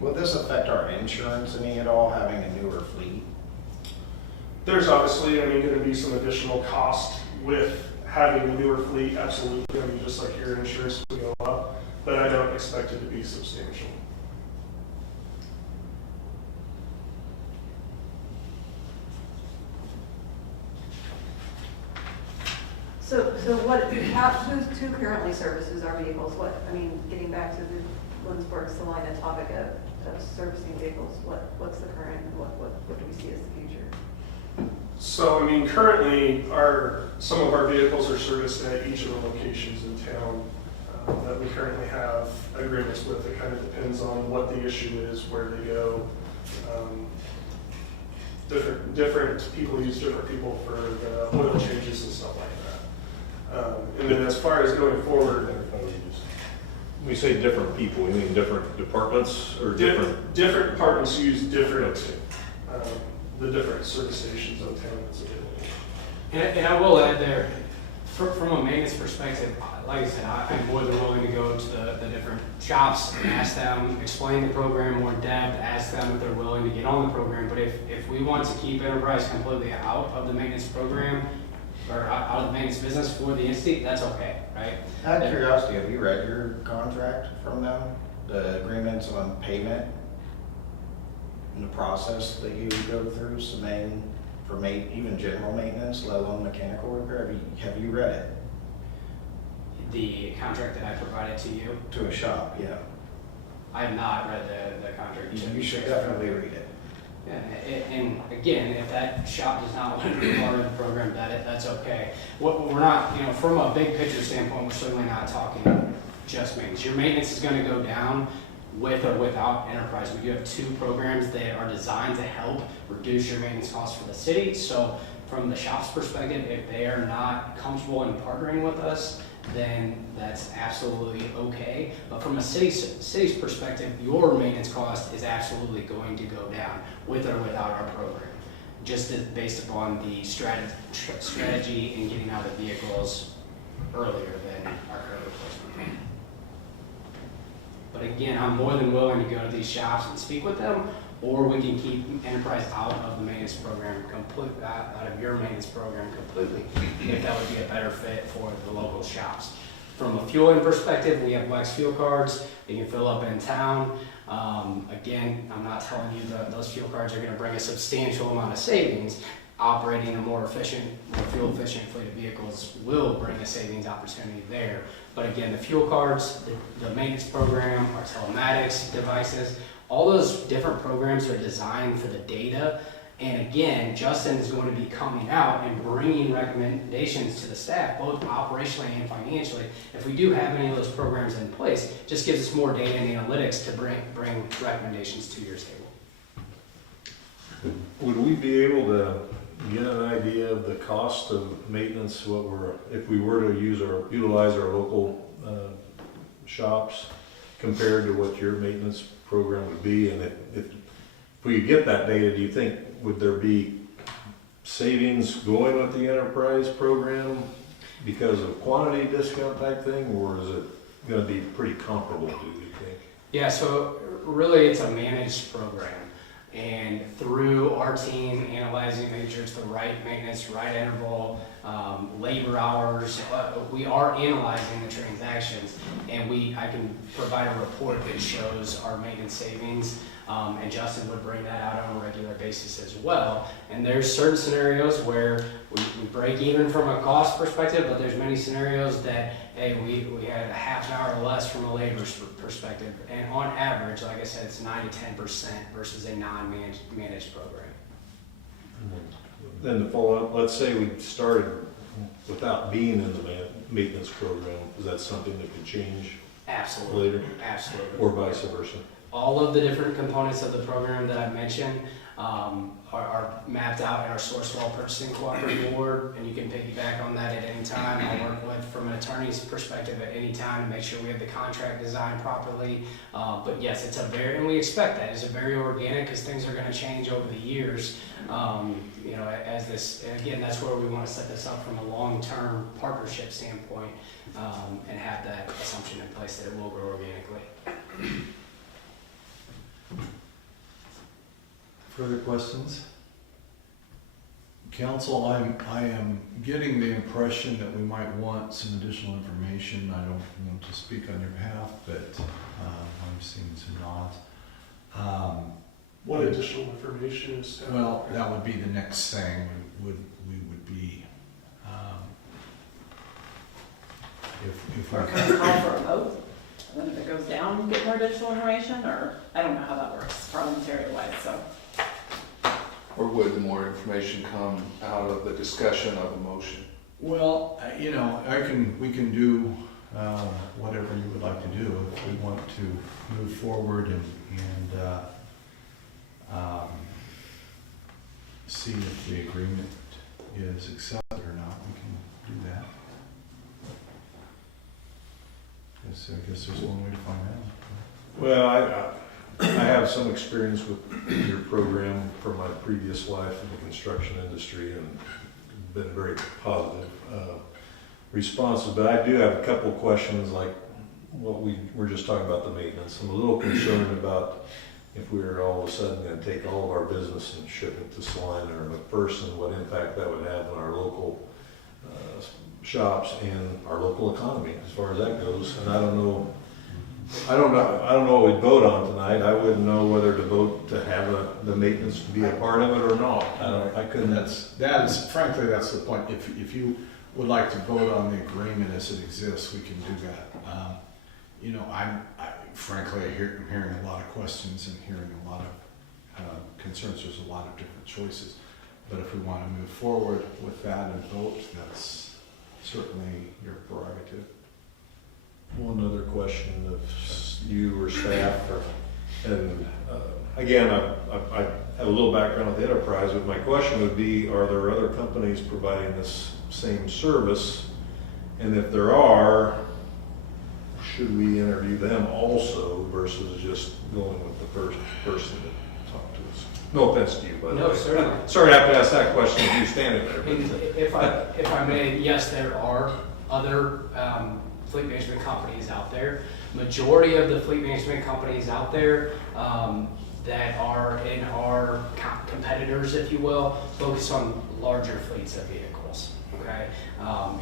Will this affect our insurance any at all, having a newer fleet? There's obviously, going to be some additional cost with having a newer fleet, absolutely. Just like your insurance will go up, but I don't expect it to be substantial. So who currently services our vehicles? Getting back to the Lindsborg Salina topic of servicing vehicles, what's the current, what do we see as the future? So, currently, some of our vehicles are serviced at each of the locations in town that we currently have agreements with. It kind of depends on what the issue is, where they go. Different people use different people for the oil changes and stuff like that. And then as far as going forward, When we say different people, we mean different departments or different? different departments use different, the different service stations in town that's available. And I will add there, from a maintenance perspective, like I said, I'm more than willing to go to the different shops, ask them, explain the program more in depth, ask them if they're willing to get on the program. But if we want to keep Enterprise completely out of the maintenance program, or out of the maintenance business for the entity, that's okay, right? Out of curiosity, have you read your contract from them? The agreements on payment and the process that you go through, even general maintenance, let alone mechanical repair? Have you read it? The contract that I provided to you, To a shop, yeah. I have not read the contract. You should definitely read it. Yeah, and again, if that shop does not want to be part of the program, that's okay. What we're not, from a big picture standpoint, we're certainly not talking just maintenance. Your maintenance is going to go down with or without Enterprise. We do have 2 programs that are designed to help reduce your maintenance costs for the city. So from the shop's perspective, if they are not comfortable in partnering with us, then that's absolutely okay. But from a city's perspective, your maintenance cost is absolutely going to go down with or without our program, just based upon the strategy in getting out of vehicles earlier than our current replacement plan. But again, I'm more than willing to go to these shops and speak with them, or we can keep Enterprise out of the maintenance program, out of your maintenance program completely, if that would be a better fit for the local shops. From a fueling perspective, we have Wex fuel cards that you can fill up in town. Again, I'm not telling you that those fuel cards are going to bring a substantial amount of savings. Operating a more efficient, more fuel-efficient fleet of vehicles will bring a savings opportunity there. But again, the fuel cards, the maintenance program, our telematics devices, all those different programs are designed for the data. And again, Justin is going to be coming out and bringing recommendations to the staff, both operationally and financially. If we do have any of those programs in place, it just gives us more data and analytics to bring recommendations to your table. Would we be able to get an idea of the cost of maintenance, if we were to utilize our local shops compared to what your maintenance program would be? And if we get that data, do you think, would there be savings going with the enterprise program because of quantity discount type thing, or is it going to be pretty comparable, do you think? Yeah, so really it's a managed program. And through our team analyzing, making sure it's the right maintenance, right interval, labor hours, we are analyzing the transactions, and I can provide a report that shows our maintenance savings, and Justin would bring that out on a regular basis as well. And there's certain scenarios where we break even from a cost perspective, but there's many scenarios that, hey, we had a half an hour less from a labor perspective. And on average, like I said, it's 9 to 10% versus a non-managed program. Then to follow up, let's say we started without being in the maintenance program, is that something that could change Absolutely. later? Absolutely. Or vice versa? All of the different components of the program that I mentioned are mapped out in our Sourcewell Purchasing Cooperative Board, and you can piggyback on that at any time. I'll work with, from an attorney's perspective, at any time to make sure we have the contract designed properly. But yes, and we expect that. It's a very organic, because things are going to change over the years. And again, that's where we want to set this up from a long-term partnership standpoint, and have that assumption in place that it will grow organically. Further questions? Council, I am getting the impression that we might want some additional information. I don't want to speak on your behalf, but I'm seeing some nods. What additional information is? Well, that would be the next thing. We would be, if Or we can we call for a vote? And then if it goes down, you get more additional information, or I don't know how that works parliamentary wise, so. Or would the more information come out of the discussion of a motion? Well, we can do whatever you would like to do. If we want to move forward and see if the agreement is accepted or not, we can do that. I guess there's one way to find out. Well, I have some experience with your program from my previous life in the construction industry, and been very positive responses. But I do have a couple of questions, like what we were just talking about, the maintenance. I'm a little concerned about if we were all of a sudden going to take all of our business and ship it to Salina or McPherson, what impact that would have on our local shops and our local economy as far as that goes. And I don't know what we'd vote on tonight. I wouldn't know whether to vote to have the maintenance to be a part of it or not. I couldn't. Frankly, that's the point. If you would like to vote on the agreement as it exists, we can do that. Frankly, I'm hearing a lot of questions and hearing a lot of concerns. There's a lot of different choices. But if we want to move forward with that and vote, that's certainly your prerogative. One other question of you or staff, and again, I have a little background with the enterprise, but my question would be, are there other companies providing this same service? And if there are, should we interview them also versus just going with the first person that talked to us? No offense to you, but No, certainly. sorry to have to ask that question if you're standing there. If I may, yes, there are other fleet management companies out there. Majority of the fleet management companies out there that are in our competitors, if you will, focus on larger fleets of vehicles. Okay,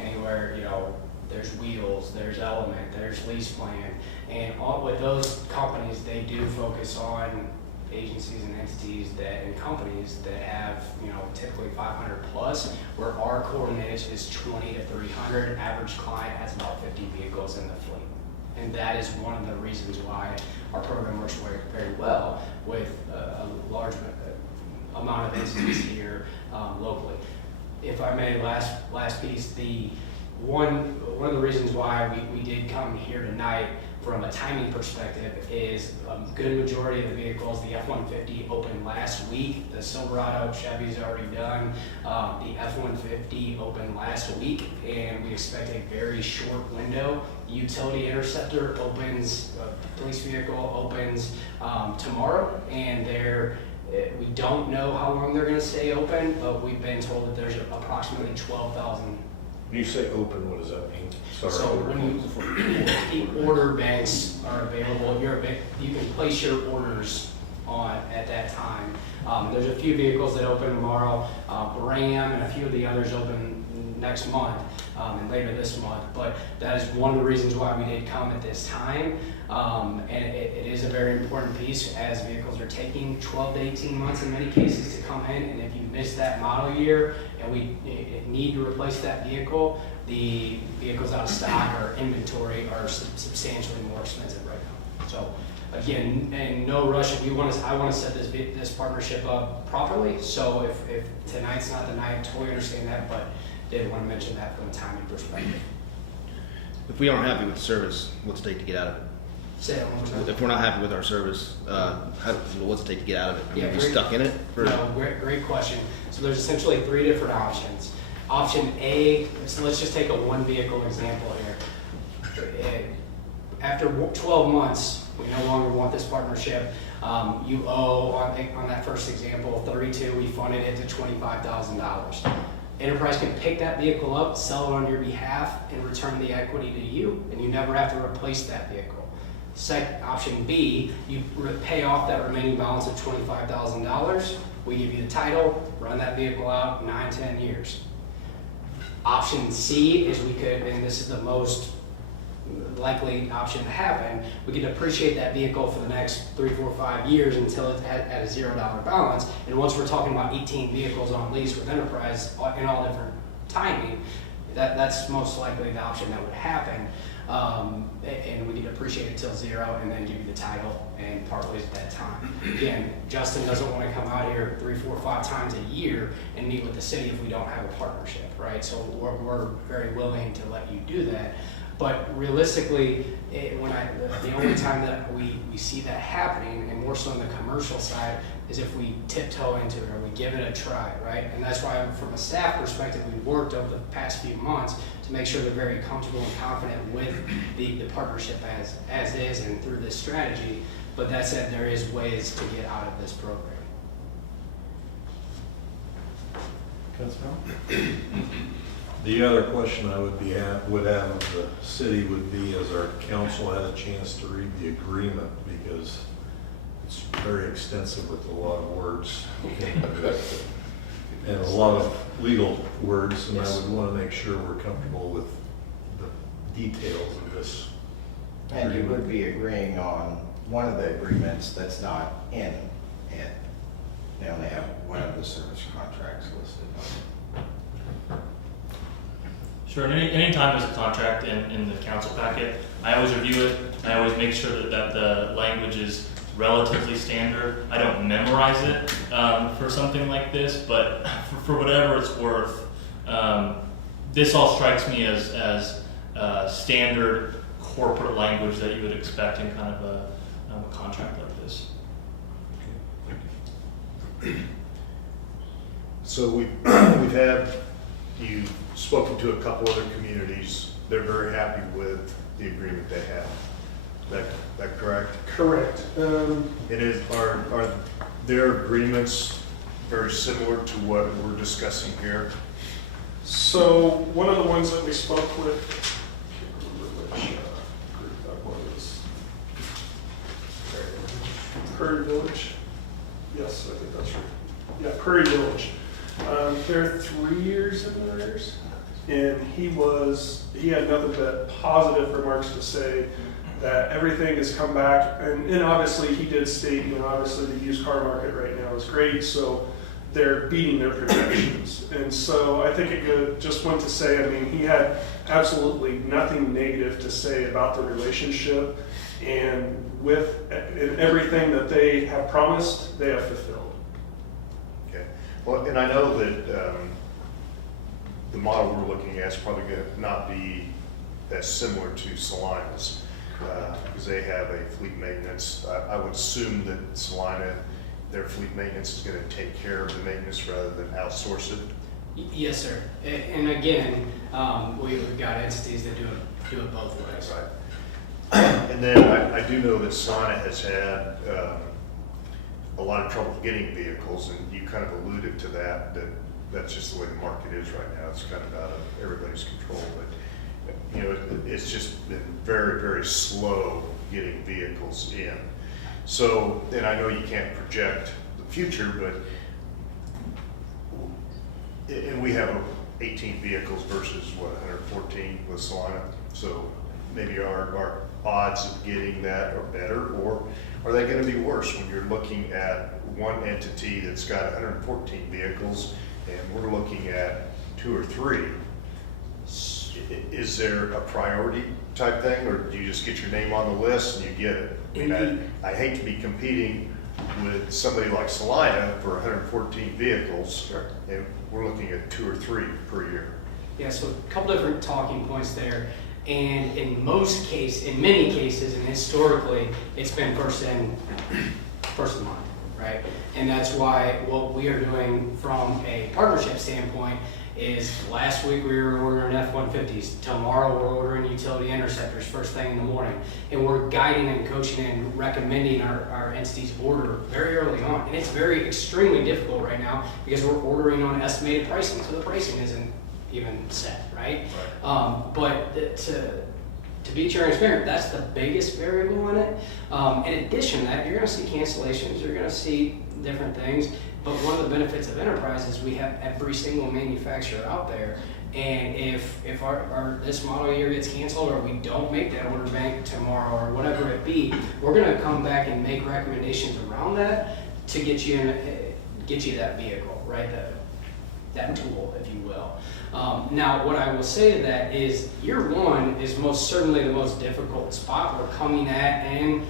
anywhere, you know, there's Wheels, there's Element, there's Lease Plan, and all with those companies, they do focus on agencies and entities that and companies that have, you know, typically 500 plus, where our core niche is 20 to 300. Average client has about 50 vehicles in the fleet. And that is one of the reasons why our program works very, very well with a large amount of entities here locally. If I may, last piece, one of the reasons why we did come here tonight from a timing perspective is a good majority of the vehicles, the F-150 opened last week, the Silverado Chevy's already done, the F-150 opened last week, and we expect a very short window. Utility Interceptor opens, police vehicle opens tomorrow, and we don't know how long they're going to stay open, but we've been told that there's approximately 12,000. When you say open, what does that mean? Sorry. So when the order banks are available, you can place your orders on at that time. There's a few vehicles that open tomorrow, Ram and a few of the others open next month and later this month, but that is one of the reasons why we did come at this time. And it is a very important piece, as vehicles are taking 12 to 18 months in many cases to come in, and if you miss that model year and we need to replace that vehicle, the vehicles out of stock or inventory are substantially more expensive right now. So again, and no rush. I want to set this partnership up properly. So if tonight's not the night, totally understand that, but did want to mention that from a timing perspective. If we aren't happy with the service, what's it take to get out of it? Say that one more time. If we're not happy with our service, what's it take to get out of it? Yeah, Be stuck in it? No, great question. So there's essentially 3 different options. Option A, so let's just take a one vehicle example here. After 12 months, we no longer want this partnership. You owe, on that first example, 32, we funded it to $25,000. Enterprise can pick that vehicle up, sell it on your behalf, and return the equity to you, and you never have to replace that vehicle. Option B, you pay off that remaining balance of $25,000. We give you the title, run that vehicle out 9-10 years. Option C is we could, and this is the most likely option to happen, we could depreciate that vehicle for the next 3, 4, 5 years until it's at a $0 balance. And once we're talking about 18 vehicles on lease with Enterprise in all different timing, that's most likely the option that would happen. And we could depreciate it till 0 and then give you the title and part ways at that time. Again, Justin doesn't want to come out here 3, 4, 5 times a year and meet with the city if we don't have a partnership, right? So we're very willing to let you do that. But realistically, the only time that we see that happening, and more so on the commercial side, is if we tiptoe into it or we give it a try, right? And that's why, from a staff perspective, we've worked over the past few months to make sure they're very comfortable and confident with the partnership as is and through this strategy. But that said, there is ways to get out of this program. The other question I would have of the city would be, as our council had a chance to read the agreement, because it's very extensive with a lot of words and a lot of legal words, and I would want to make sure we're comfortable with the details of this. And you would be agreeing on one of the agreements that's not in it. They only have one of the service contracts listed on it. Sure, and anytime there's a contract in the council packet, I always review it. I always make sure that the language is relatively standard. I don't memorize it for something like this, but for whatever it's worth, this all strikes me as standard corporate language that you would expect in kind of a contract like this. So we've had, you've spoken to a couple other communities. They're very happy with the agreement they have. That correct? Correct. Are their agreements very similar to what we're discussing here? So one of the ones that we spoke with, I can't remember which group that was. Prairie Village. Yes, I think that's right. Yeah, Prairie Village. They're 3 years in arrears, and he had nothing but positive remarks to say that everything has come back, and obviously he did state, obviously the used car market right now is great, so they're beating their projections. And so I think it just went to say, he had absolutely nothing negative to say about the relationship, and in everything that they have promised, they have fulfilled. Okay. Well, and I know that the model we're looking at is probably going to not be as similar to Salina's, because they have a fleet maintenance. I would assume that Salina, their fleet maintenance is going to take care of the maintenance rather than outsource it. Yes, sir. And again, we've got entities that do it both ways. Right. And then I do know that Salina has had a lot of trouble getting vehicles, and you kind of alluded to that's just the way the market is right now. It's kind of out of everybody's control, but it's just been very, very slow getting vehicles in. So, and I know you can't project the future, and we have 18 vehicles versus 114 with Salina. So maybe our odds of getting that are better, or are they going to be worse when you're looking at one entity that's got 114 vehicles and we're looking at 2 or 3? Is there a priority type thing, or do you just get your name on the list and you get it? I hate to be competing with somebody like Salina for 114 vehicles, and we're looking at 2 or 3 per year. Yeah, so a couple different talking points there. And in many cases, and historically, it's been first in mind, right? And that's why what we are doing from a partnership standpoint is last week we were ordering F-150s. Tomorrow we're ordering utility interceptors first thing in the morning. And we're guiding and coaching and recommending our entities order very early on. And it's extremely difficult right now because we're ordering on estimated pricing, so the pricing isn't even set, right? But to be transparent, that's the biggest variable in it. In addition to that, you're going to see cancellations, you're going to see different things. But one of the benefits of enterprise is we have every single manufacturer out there. And if our this model year gets canceled, or we don't make that order bank tomorrow, or whatever it be, we're going to come back and make recommendations around that to get you that vehicle, right? That tool, if you will. Now, what I will say to that is year one is most certainly the most difficult spot we're coming at, and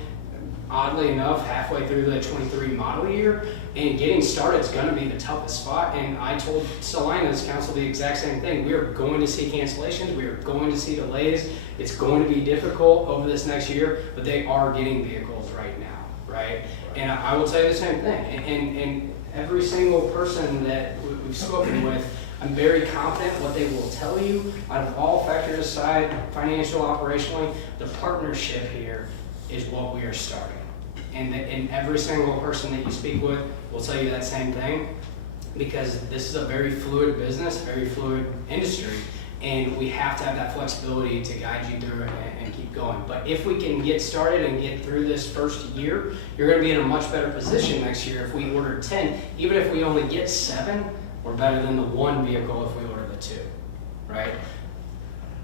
oddly enough, halfway through the 23 model year, and getting started is going to be the toughest spot. And I told Salina's council the exact same thing. We are going to see cancellations. We are going to see delays. It's going to be difficult over this next year, but they are getting vehicles right now, right? And I will tell you the same thing. And every single person that we've spoken with, I'm very confident what they will tell you. Out of all factors aside, financial, operationally, the partnership here is what we are starting. And every single person that you speak with will tell you that same thing, because this is a very fluid business, very fluid industry, and we have to have that flexibility to guide you through it and keep going. But if we can get started and get through this first year, you're going to be in a much better position next year. If we order 10, even if we only get 7, we're better than the 1 vehicle if we order the 2, right?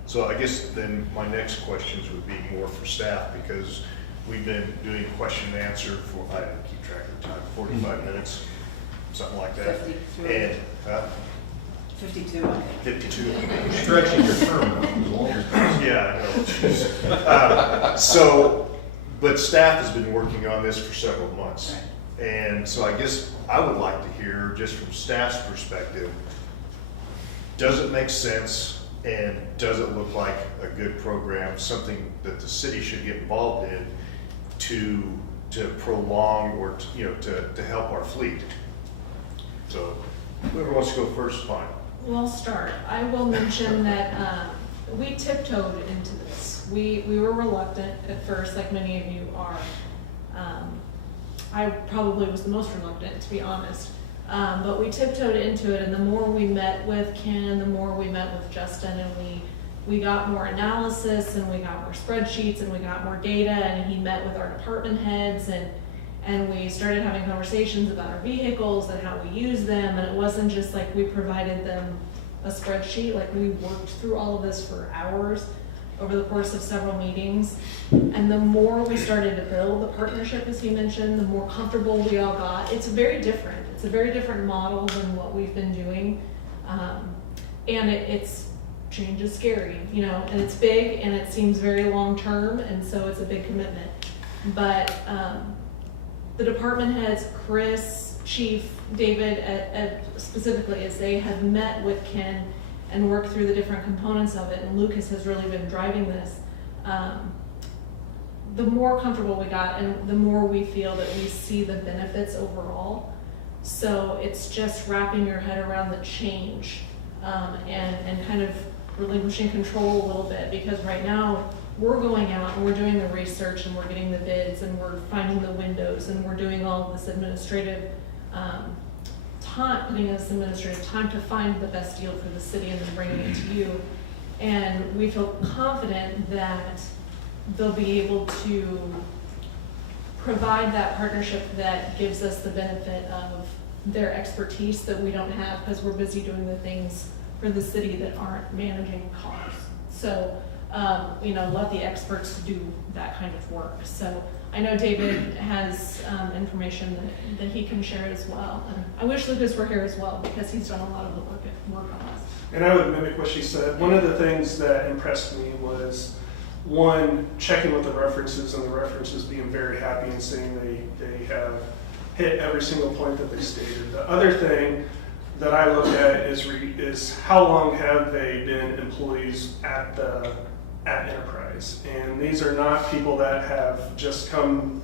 So I guess then my next questions would be more for staff, because we've been doing question and answer for, I didn't keep track of the time, 45 minutes, something like that. 53. And 52, I think. 52. Stretching your term out as long as Yeah, I know. Jeez. But staff has been working on this for several months. Right. And so I guess I would like to hear, just from staff's perspective, does it make sense, and does it look like a good program, something that the city should get involved in to prolong or to help our fleet? So whoever wants to go first, fine. Well, I'll start. I will mention that we tiptoed into this. We were reluctant at first, like many of you are. I probably was the most reluctant, to be honest. But we tiptoed into it, and the more we met with Ken, the more we met with Justin, and we got more analysis, and we got more spreadsheets, and we got more data, and he met with our department heads, and we started having conversations about our vehicles and how we use them, and it wasn't just like we provided them a spreadsheet, like we worked through all of this for hours over the course of several meetings. And the more we started to build the partnership, as he mentioned, the more comfortable we all got. It's very different. It's a very different model than what we've been doing. And it's change is scary, you know, and it's big and it seems very long-term, and so it's a big commitment. But the department heads, Chris, Chief, David, specifically, as they have met with Ken and worked through the different components of it, and Lucas has really been driving this, the more comfortable we got and the more we feel that we see the benefits overall. So it's just wrapping your head around the change and kind of relinquishing control a little bit, because right now we're going out and we're doing the research and we're getting the bids and we're finding the windows and we're doing all of this administrative time to find the best deal for the city and then bringing it to you. And we feel confident that they'll be able to provide that partnership that gives us the benefit of their expertise that we don't have, because we're busy doing the things for the city that aren't managing cars. So, let the experts do that kind of work. So I know David has information that he can share as well. And I wish Lucas were here as well, because he's done a lot of the work on this. And I would mimic what she said. One of the things that impressed me was, one, checking with the references, and the references being very happy and saying they have hit every single point that they stated. The other thing that I look at is how long have they been employees at Enterprise. And these are not people that have just come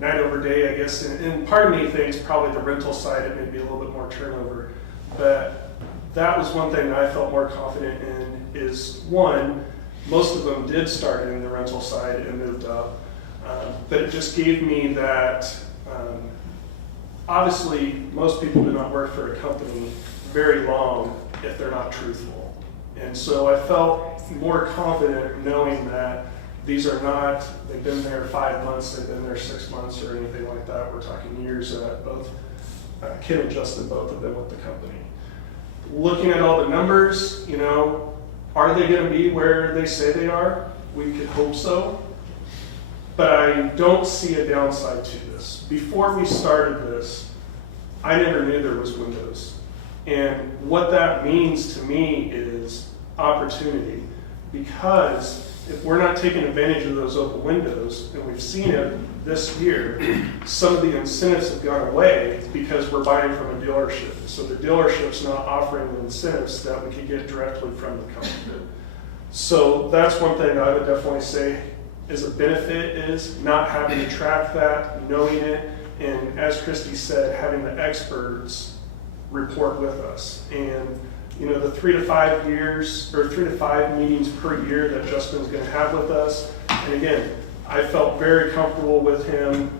night over day, I guess. And part of me thinks probably the rental side, it may be a little bit more turnover. But that was one thing that I felt more confident in, is one, most of them did start in the rental side and moved up. But it just gave me that, obviously most people do not work for a company very long if they're not truthful. And so I felt more confident knowing that these are not, they've been there 5 months, they've been there 6 months or anything like that. We're talking years, both Ken and Justin, both of them with the company. Looking at all the numbers, are they going to be where they say they are? We could hope so. But I don't see a downside to this. Before we started this, I never knew there was windows. And what that means to me is opportunity. Because if we're not taking advantage of those open windows, and we've seen it this year, some of the incentives have gone away because we're buying from a dealership. So the dealership's not offering the incentives that we could get directly from the company. So that's one thing I would definitely say is a benefit, is not having to track that, knowing it, and as Christy said, having the experts report with us. And the 3 to 5 years, or 3 to 5 meetings per year that Justin's going to have with us. And again, I felt very comfortable with him.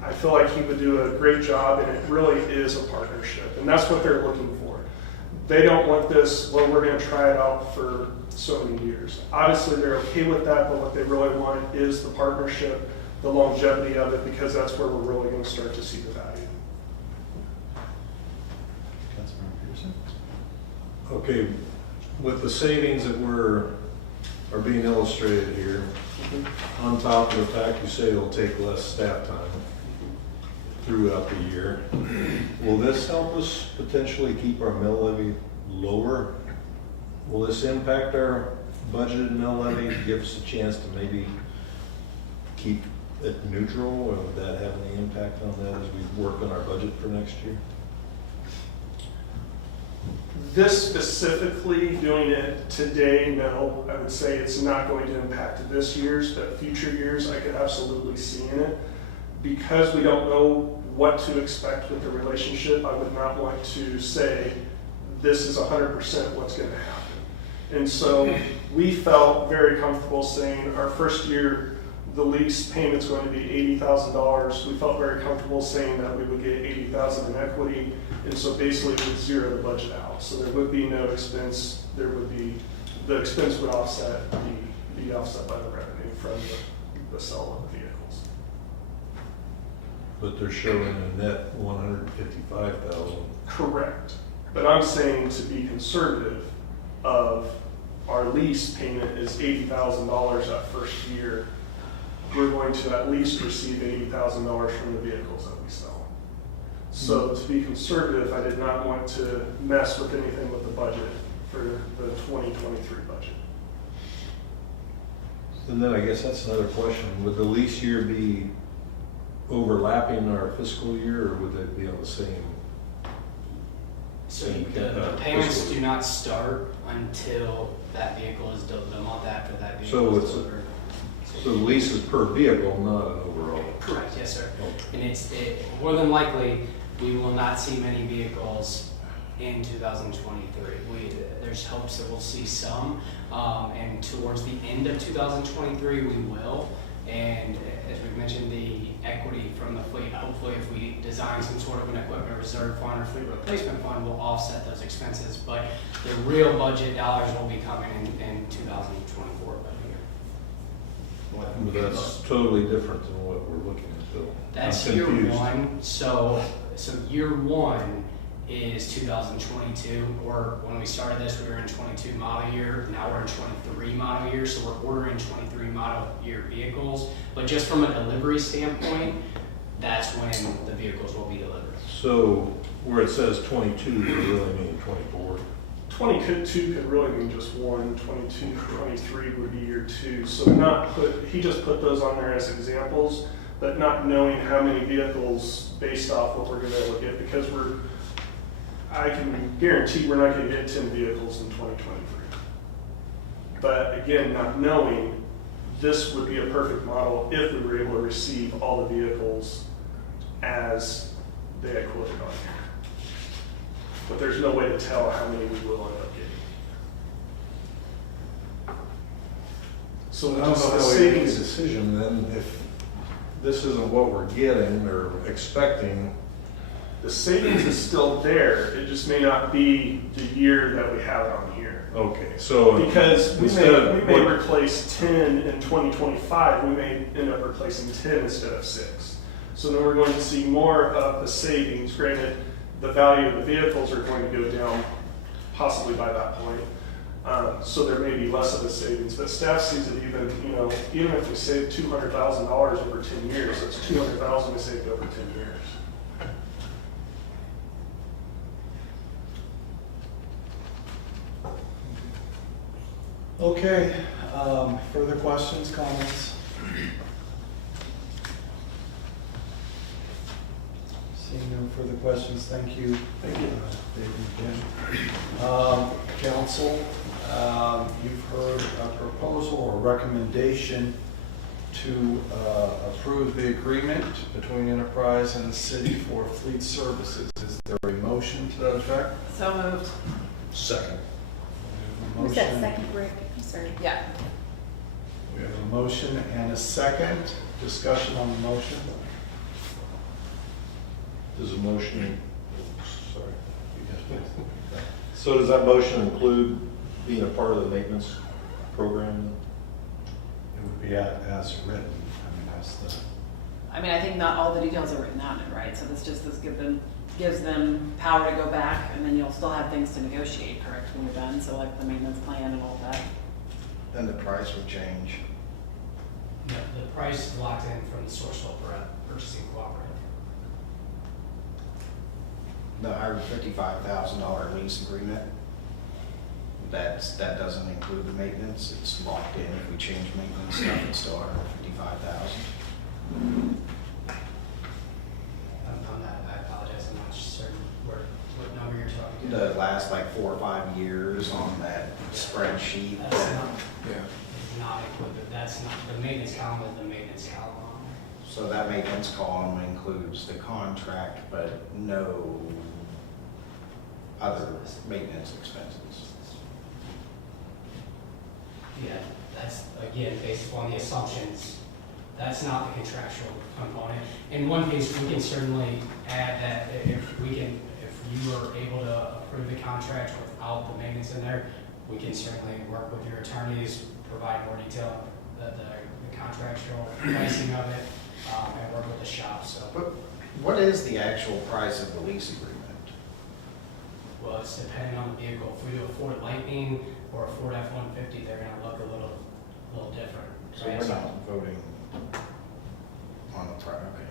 I feel like he would do a great job, and it really is a partnership. And that's what they're looking for. They don't want this, well, we're going to try it out for so many years. Obviously, they're okay with that, but what they really want is the partnership, the longevity of it, because that's where we're really going to start to see the value. Okay, with the savings that are being illustrated here, on top of the fact you say it'll take less staff time throughout the year, will this help us potentially keep our mill levy lower? Will this impact our budgeted mill levy, give us a chance to maybe keep it neutral, or would that have any impact on that as we work on our budget for next year? This specifically, doing it today, no. I would say it's not going to impact this year's, but future years I could absolutely see in it. Because we don't know what to expect with the relationship, I would not want to say this is 100% what's going to happen. And so we felt very comfortable saying our first year, the lease payment's going to be $80,000. We felt very comfortable saying that we would get $80,000 in equity, and so basically it would zero the budget out. So there would be no expense. There would be, the expense would be offset by the revenue from the sale of the vehicles. But they're showing a net 155,000. Correct. But I'm saying to be conservative of our lease payment is $80,000 that first year. We're going to at least receive $80,000 from the vehicles that we sell. So to be conservative, I did not want to mess with anything with the budget for the 2023 budget. And then I guess that's another question. Would the lease year be overlapping our fiscal year, or would they be on the same? So the payments do not start until that vehicle is the month after that vehicle is delivered. So the lease is per vehicle, not an overall? Correct, yes, sir. Okay. And more than likely, we will not see many vehicles in 2023. There's hopes that we'll see some, and towards the end of 2023, we will. And as we've mentioned, the equity from the fleet, hopefully if we design some sort of an equipment reserve fund or fleet replacement fund, will offset those expenses. But the real budget dollars will be coming in 2024 budget year. That's totally different than what we're looking at, Bill. That's I'm year confused. one. So year one is 2022, or when we started this, we were in 22 model year. Now we're in 23 model year, so we're ordering 23 model year vehicles. But just from a delivery standpoint, that's when the vehicles will be delivered. So where it says 22, does it really mean 24? 22 could really mean just one. 22, 23 would be year two. So he just put those on there as examples, but not knowing how many vehicles based off what we're going to look at, because I can guarantee we're not going to get 10 vehicles in 2023. But again, not knowing, this would be a perfect model if we were able to receive all the vehicles as they had quoted on here. But there's no way to tell how many we will end up getting. So I don't know just the how we make a savings, decision then if this isn't what we're getting or expecting. the savings is still there. It just may not be the year that we have it on here. Okay, so Because we instead of may what- replace 10 in 2025, we may end up replacing 10 instead of 6. So then we're going to see more of the savings. Granted, the value of the vehicles are going to go down possibly by that point. So there may be less of a savings, but staff sees it even if we save $200,000 over 10 years, that's $200,000 we saved over 10 years. Okay, further questions, comments? Seeing no further questions, thank you. Thank you. David and Ken. Council, you've heard a proposal or recommendation to approve the agreement between Enterprise and the city for fleet services. Is there a motion to that effect? So moved. Second. Who's that second, Rick? I'm sorry. Yeah. We have a motion and a second. Discussion on the motion. Does the motion, sorry. So does that motion include being a part of the maintenance program? It would be as written. That's the. I think not all the details are written out in it, right? So this gives them power to go back, and then you'll still have things to negotiate, correct, when you're done? So like the maintenance plan and all that. Then the price would change. The price is locked in from the Sourcewell Purchasing Cooperative. The $155,000 lease agreement, that doesn't include the maintenance. It's locked in. If we change maintenance stuff, it's still $155,000. On that, I apologize, I'm not certain what number you're talking The about. last like 4 or 5 years on that spreadsheet. That's not, Yeah. not included, that's not, the maintenance column is the maintenance column. So that maintenance column includes the contract, but no other maintenance expenses. Yeah, that's, again, based upon the assumptions that's not the contractual component. In one case, we can certainly add that if you are able to approve the contract without the maintenance in there, we can certainly work with your attorneys, provide more detail, the contractual pricing of it, and work with the shop, so. But what is the actual price of the lease agreement? Well, it's depending on the vehicle. If we do a Ford Lightning or a Ford F-150, they're gonna look a little different. So right? we're not voting on the price, okay.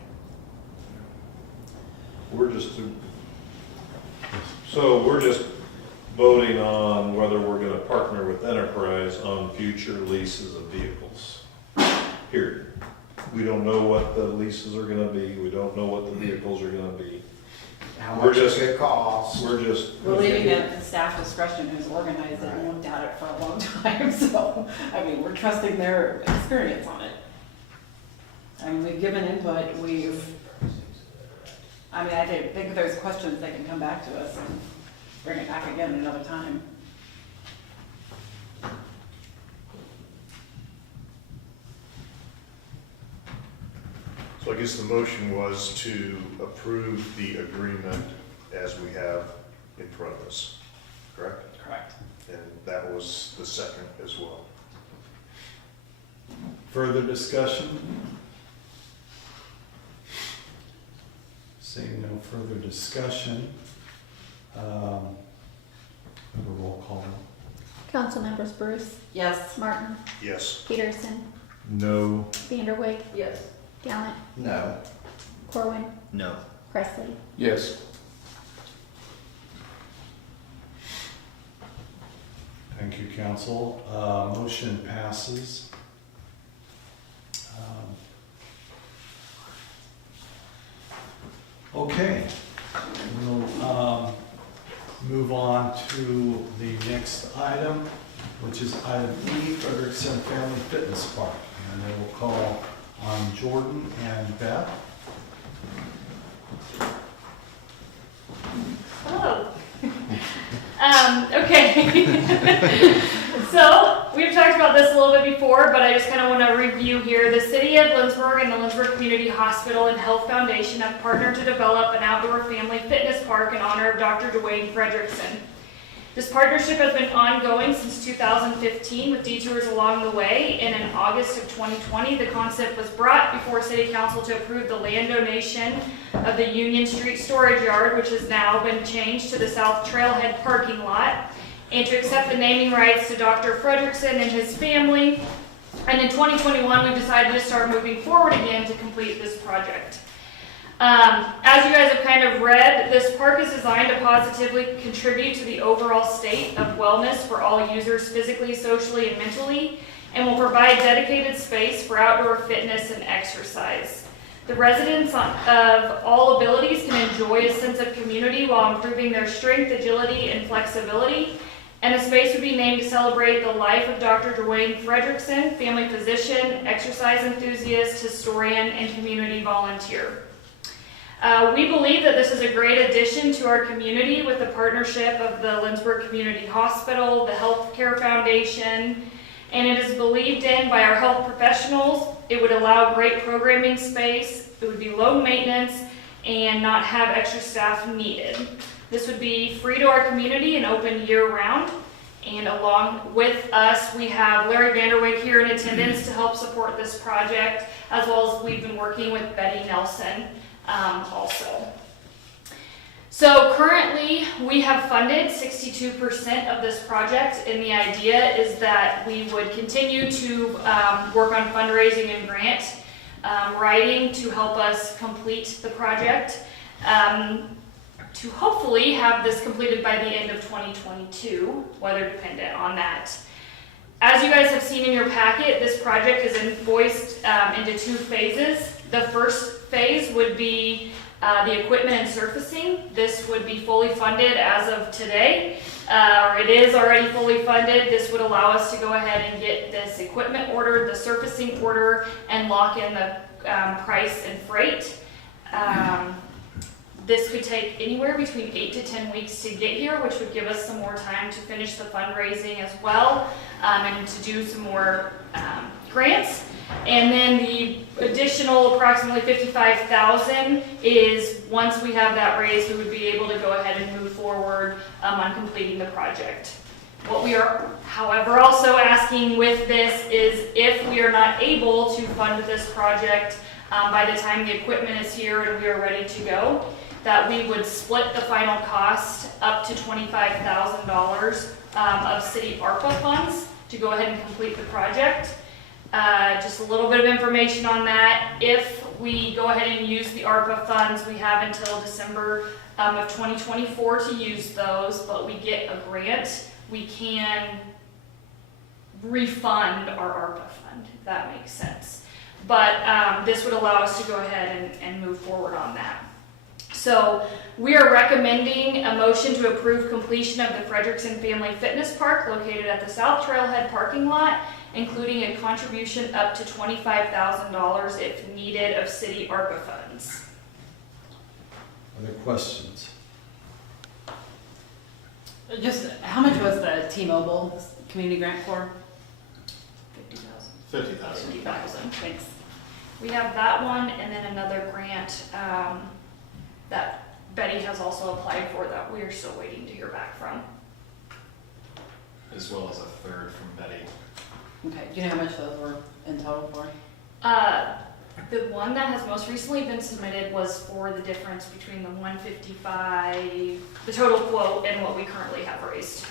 We're just voting on whether we're gonna partner with Enterprise on future leases of vehicles. Period. We don't know what the leases are gonna be, we don't know what the vehicles are gonna be. How We're much just- does it cost? We're just, We're leaving it at the staff discretion who's organized it and looked at it for a long time, so, I mean, we're trusting their experience on it. I mean, we've given input, I think if there's questions, they can come back to us and bring it back again another time. So I guess the motion was to approve the agreement as we have in front of us, correct? Correct. And that was the second as well. Further discussion? Seeing no further discussion, have a roll call. Council members Bruce, Yes. Martin, Yes. Peterson, No. Vanderwig, Yes. Gallant, No. Corwin, No. Presley. Yes. Thank you, council. Motion passes. Okay, we'll move on to the next item, which is item E, Frederickson Family Fitness Park. And I will call on Jordan and Beth. Hello. Okay. So we've talked about this a little bit before, but I just kind of want to review here. The City of Lindsborg and the Lindsborg Community Hospital and Health Foundation have partnered to develop an outdoor family fitness park in honor of Dr. Dwayne Frederickson. This partnership has been ongoing since 2015 with detours along the way, and in August of 2020, the concept was brought before City Council to approve the land donation of the Union Street Storage Yard, which has now been changed to the South Trailhead parking lot, and to accept the naming rights to Dr. Frederickson and his family. And in 2021, we decided to start moving forward again to complete this project. As you guys have kind of read, this park is designed to positively contribute to the overall state of wellness for all users physically, socially, and mentally, and will provide dedicated space for outdoor fitness and exercise. The residents of all abilities can enjoy a sense of community while improving their strength, agility, and flexibility. And the space would be named to celebrate the life of Dr. Dwayne Frederickson, family physician, exercise enthusiast, historian, and community volunteer. We believe that this is a great addition to our community with the partnership of the Lindsborg Community Hospital, the Healthcare Foundation, and it is believed in by our health professionals. It would allow great programming space, it would be low maintenance, and not have extra staff needed. This would be free to our community and open year-round. And along with us, we have Larry Vanderwig here in attendance to help support this project, as well as we've been working with Betty Nelson also. So currently, we have funded 62% of this project, and the idea is that we would continue to work on fundraising and grant writing to help us complete the project. To hopefully have this completed by the end of 2022, weather dependent on that. As you guys have seen in your packet, this project is invoiced into 2 phases. The first phase would be the equipment and surfacing. This would be fully funded as of today, or it is already fully funded. This would allow us to go ahead and get this equipment ordered, the surfacing order, and lock in the price and freight. This could take anywhere between 8 to 10 weeks to get here, which would give us some more time to finish the fundraising as well, and to do some more grants. And then the additional approximately 55,000 is, once we have that raised, we would be able to go ahead and move forward on completing the project. What we are, however, also asking with this is if we are not able to fund this project by the time the equipment is here and we are ready to go, that we would split the final cost up to $25,000 of city ARPA funds to go ahead and complete the project. Just a little bit of information on that. If we go ahead and use the ARPA funds, we have until December of 2024 to use those, but we get a grant, we can refund our ARPA fund, if that makes sense. But this would allow us to go ahead and move forward on that. So we are recommending a motion to approve completion of the Frederickson Family Fitness Park located at the South Trailhead parking lot, including a contribution up to $25,000 if needed of city ARPA funds. Other questions? Just, how much was the T-Mobile community grant for? 50,000. 50,000. Thanks. We have that one and then another grant that Betty has also applied for that we are still waiting to hear back from. As well as a third from Betty. Okay, do you know how much those were in total for? The one that has most recently been submitted was for the difference between the 155, the total quote, and what we currently have raised.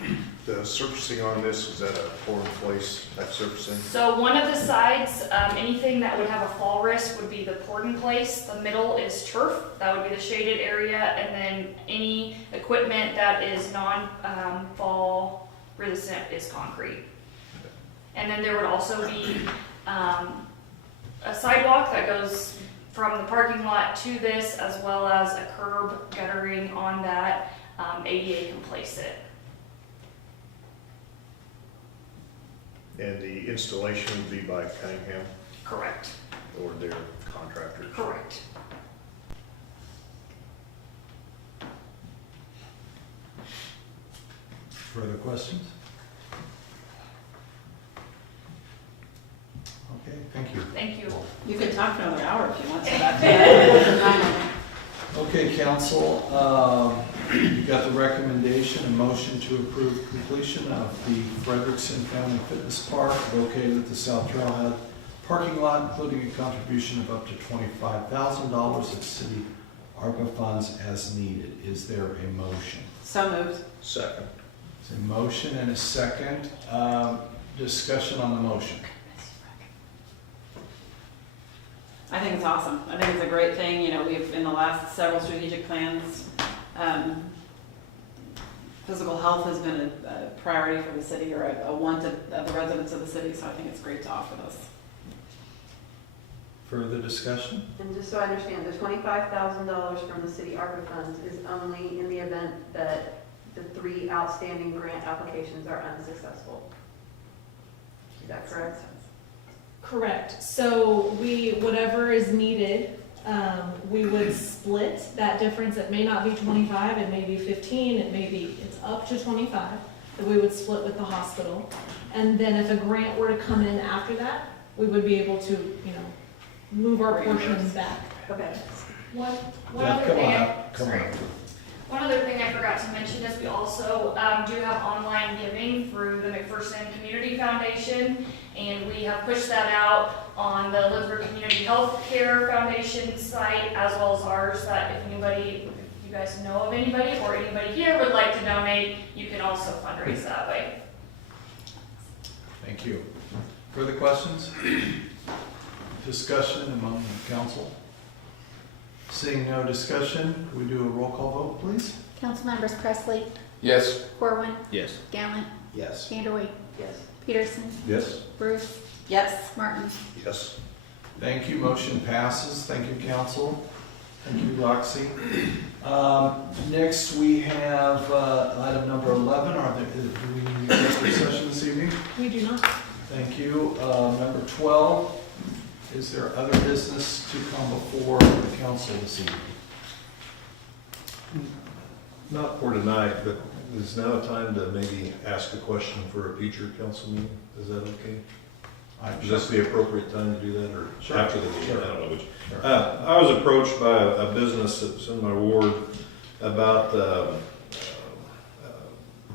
Okay. The surfacing on this, is that a pour-in-place type surfacing? So one of the sides, anything that would have a fall risk would be the poured in place. The middle is turf, that would be the shaded area, and then any equipment that is non-fall resistant is concrete. And then there would also be a sidewalk that goes from the parking lot to this, as well as a curb guttering on that. ADA can place it. And the installation would be by Cunningham Correct. or their contractors? Correct. Further questions? Okay, thank you. Thank you. You could talk for another hour if you want to. That's Okay, council, you got the recommendation, a motion to approve completion of the Frederickson Family Fitness Park located at the South Trailhead parking lot, including a contribution of up to $25,000 of city ARPA funds as needed. Is there a motion? So moved. Second. It's a motion and a second. Discussion on the motion. I think it's awesome. I think it's a great thing. You know, we've, in the last several strategic plans, physical health has been a priority for the city, or a want of the residents of the city, so I think it's great to offer this. Further discussion? And just so I understand, the $25,000 from the city ARPA funds is only in the event that the 3 outstanding grant applications are unsuccessful. Is that correct? Correct. So whatever is needed, we would split that difference. It may not be 25, it may be 15, it's up to 25 that we would split with the hospital. And then if a grant were to come in after that, we would be able to, move our portions back. Okay. One Yeah, other come thing. on up, come on. One other thing I forgot to mention is we also do have online giving through the McPherson Community Foundation, and we have pushed that out on the Lindsborg Community Health Care Foundation site as well as ours, that if anybody, if you guys know of anybody or anybody here would like to donate, you can also fundraise that way. Thank you. Further questions? Discussion among the council? Seeing no discussion, can we do a roll call vote, please? Councilmembers Presley, Yes. Corwin, Yes. Gallant, Yes. Vanderway, Yes. Peterson, Yes. Bruce, Yes. Martin. Yes. Thank you, motion passes. Thank you, council. Thank you, Roxy. Next, we have item number 11. Do we need a executive session this evening? We do not. Thank you. Number 12, is there other business to come before the council this evening? Not for tonight, but is now a time to maybe ask a question for a future council meeting? Is that okay? Is this the appropriate time to do that, or Sure. after the meeting? Sure. I don't know which. Sure. I was approached by a business that's in my ward about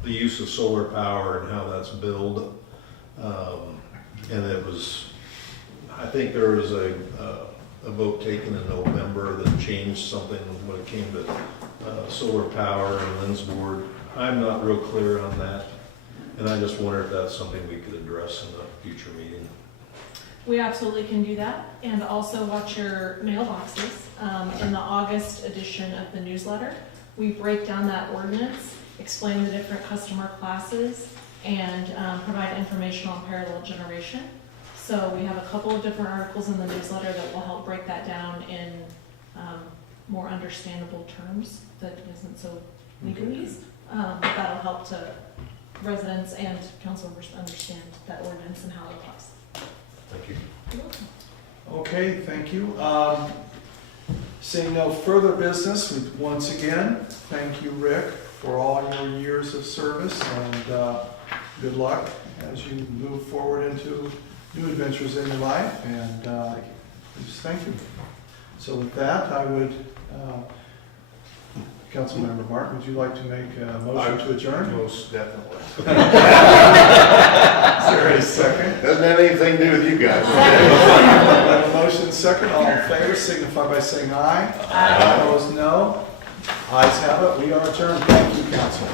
the use of solar power and how that's billed. And it was, I think there was a vote taken in November that changed something when it came to solar power in Lindsborg. I'm not real clear on that, and I just wonder if that's something we could address in a future meeting. We absolutely can do that, and also watch your mailboxes. In the August edition of the newsletter, we break down that ordinance, explain the different customer classes, and provide information on parallel generation. So we have a couple of different articles in the newsletter that will help break that down in more understandable terms that isn't so legalese. That'll help to residents and council members understand that ordinance and how it applies. Thank you. You're welcome. Okay, thank you. Seeing no further business, once again, thank you, Rick, for all your years of service, and good luck as you move forward into new adventures in your life, and just thank you. So with that, I would, Councilmember Martin, would you like to make a motion to adjourn? Most definitely. Is there a second? Doesn't have anything to do with you guys. We have a motion second, all in favor, signify by saying aye. Aye. Opposed, no. Ayes have it, we are adjourned. Thank you, council.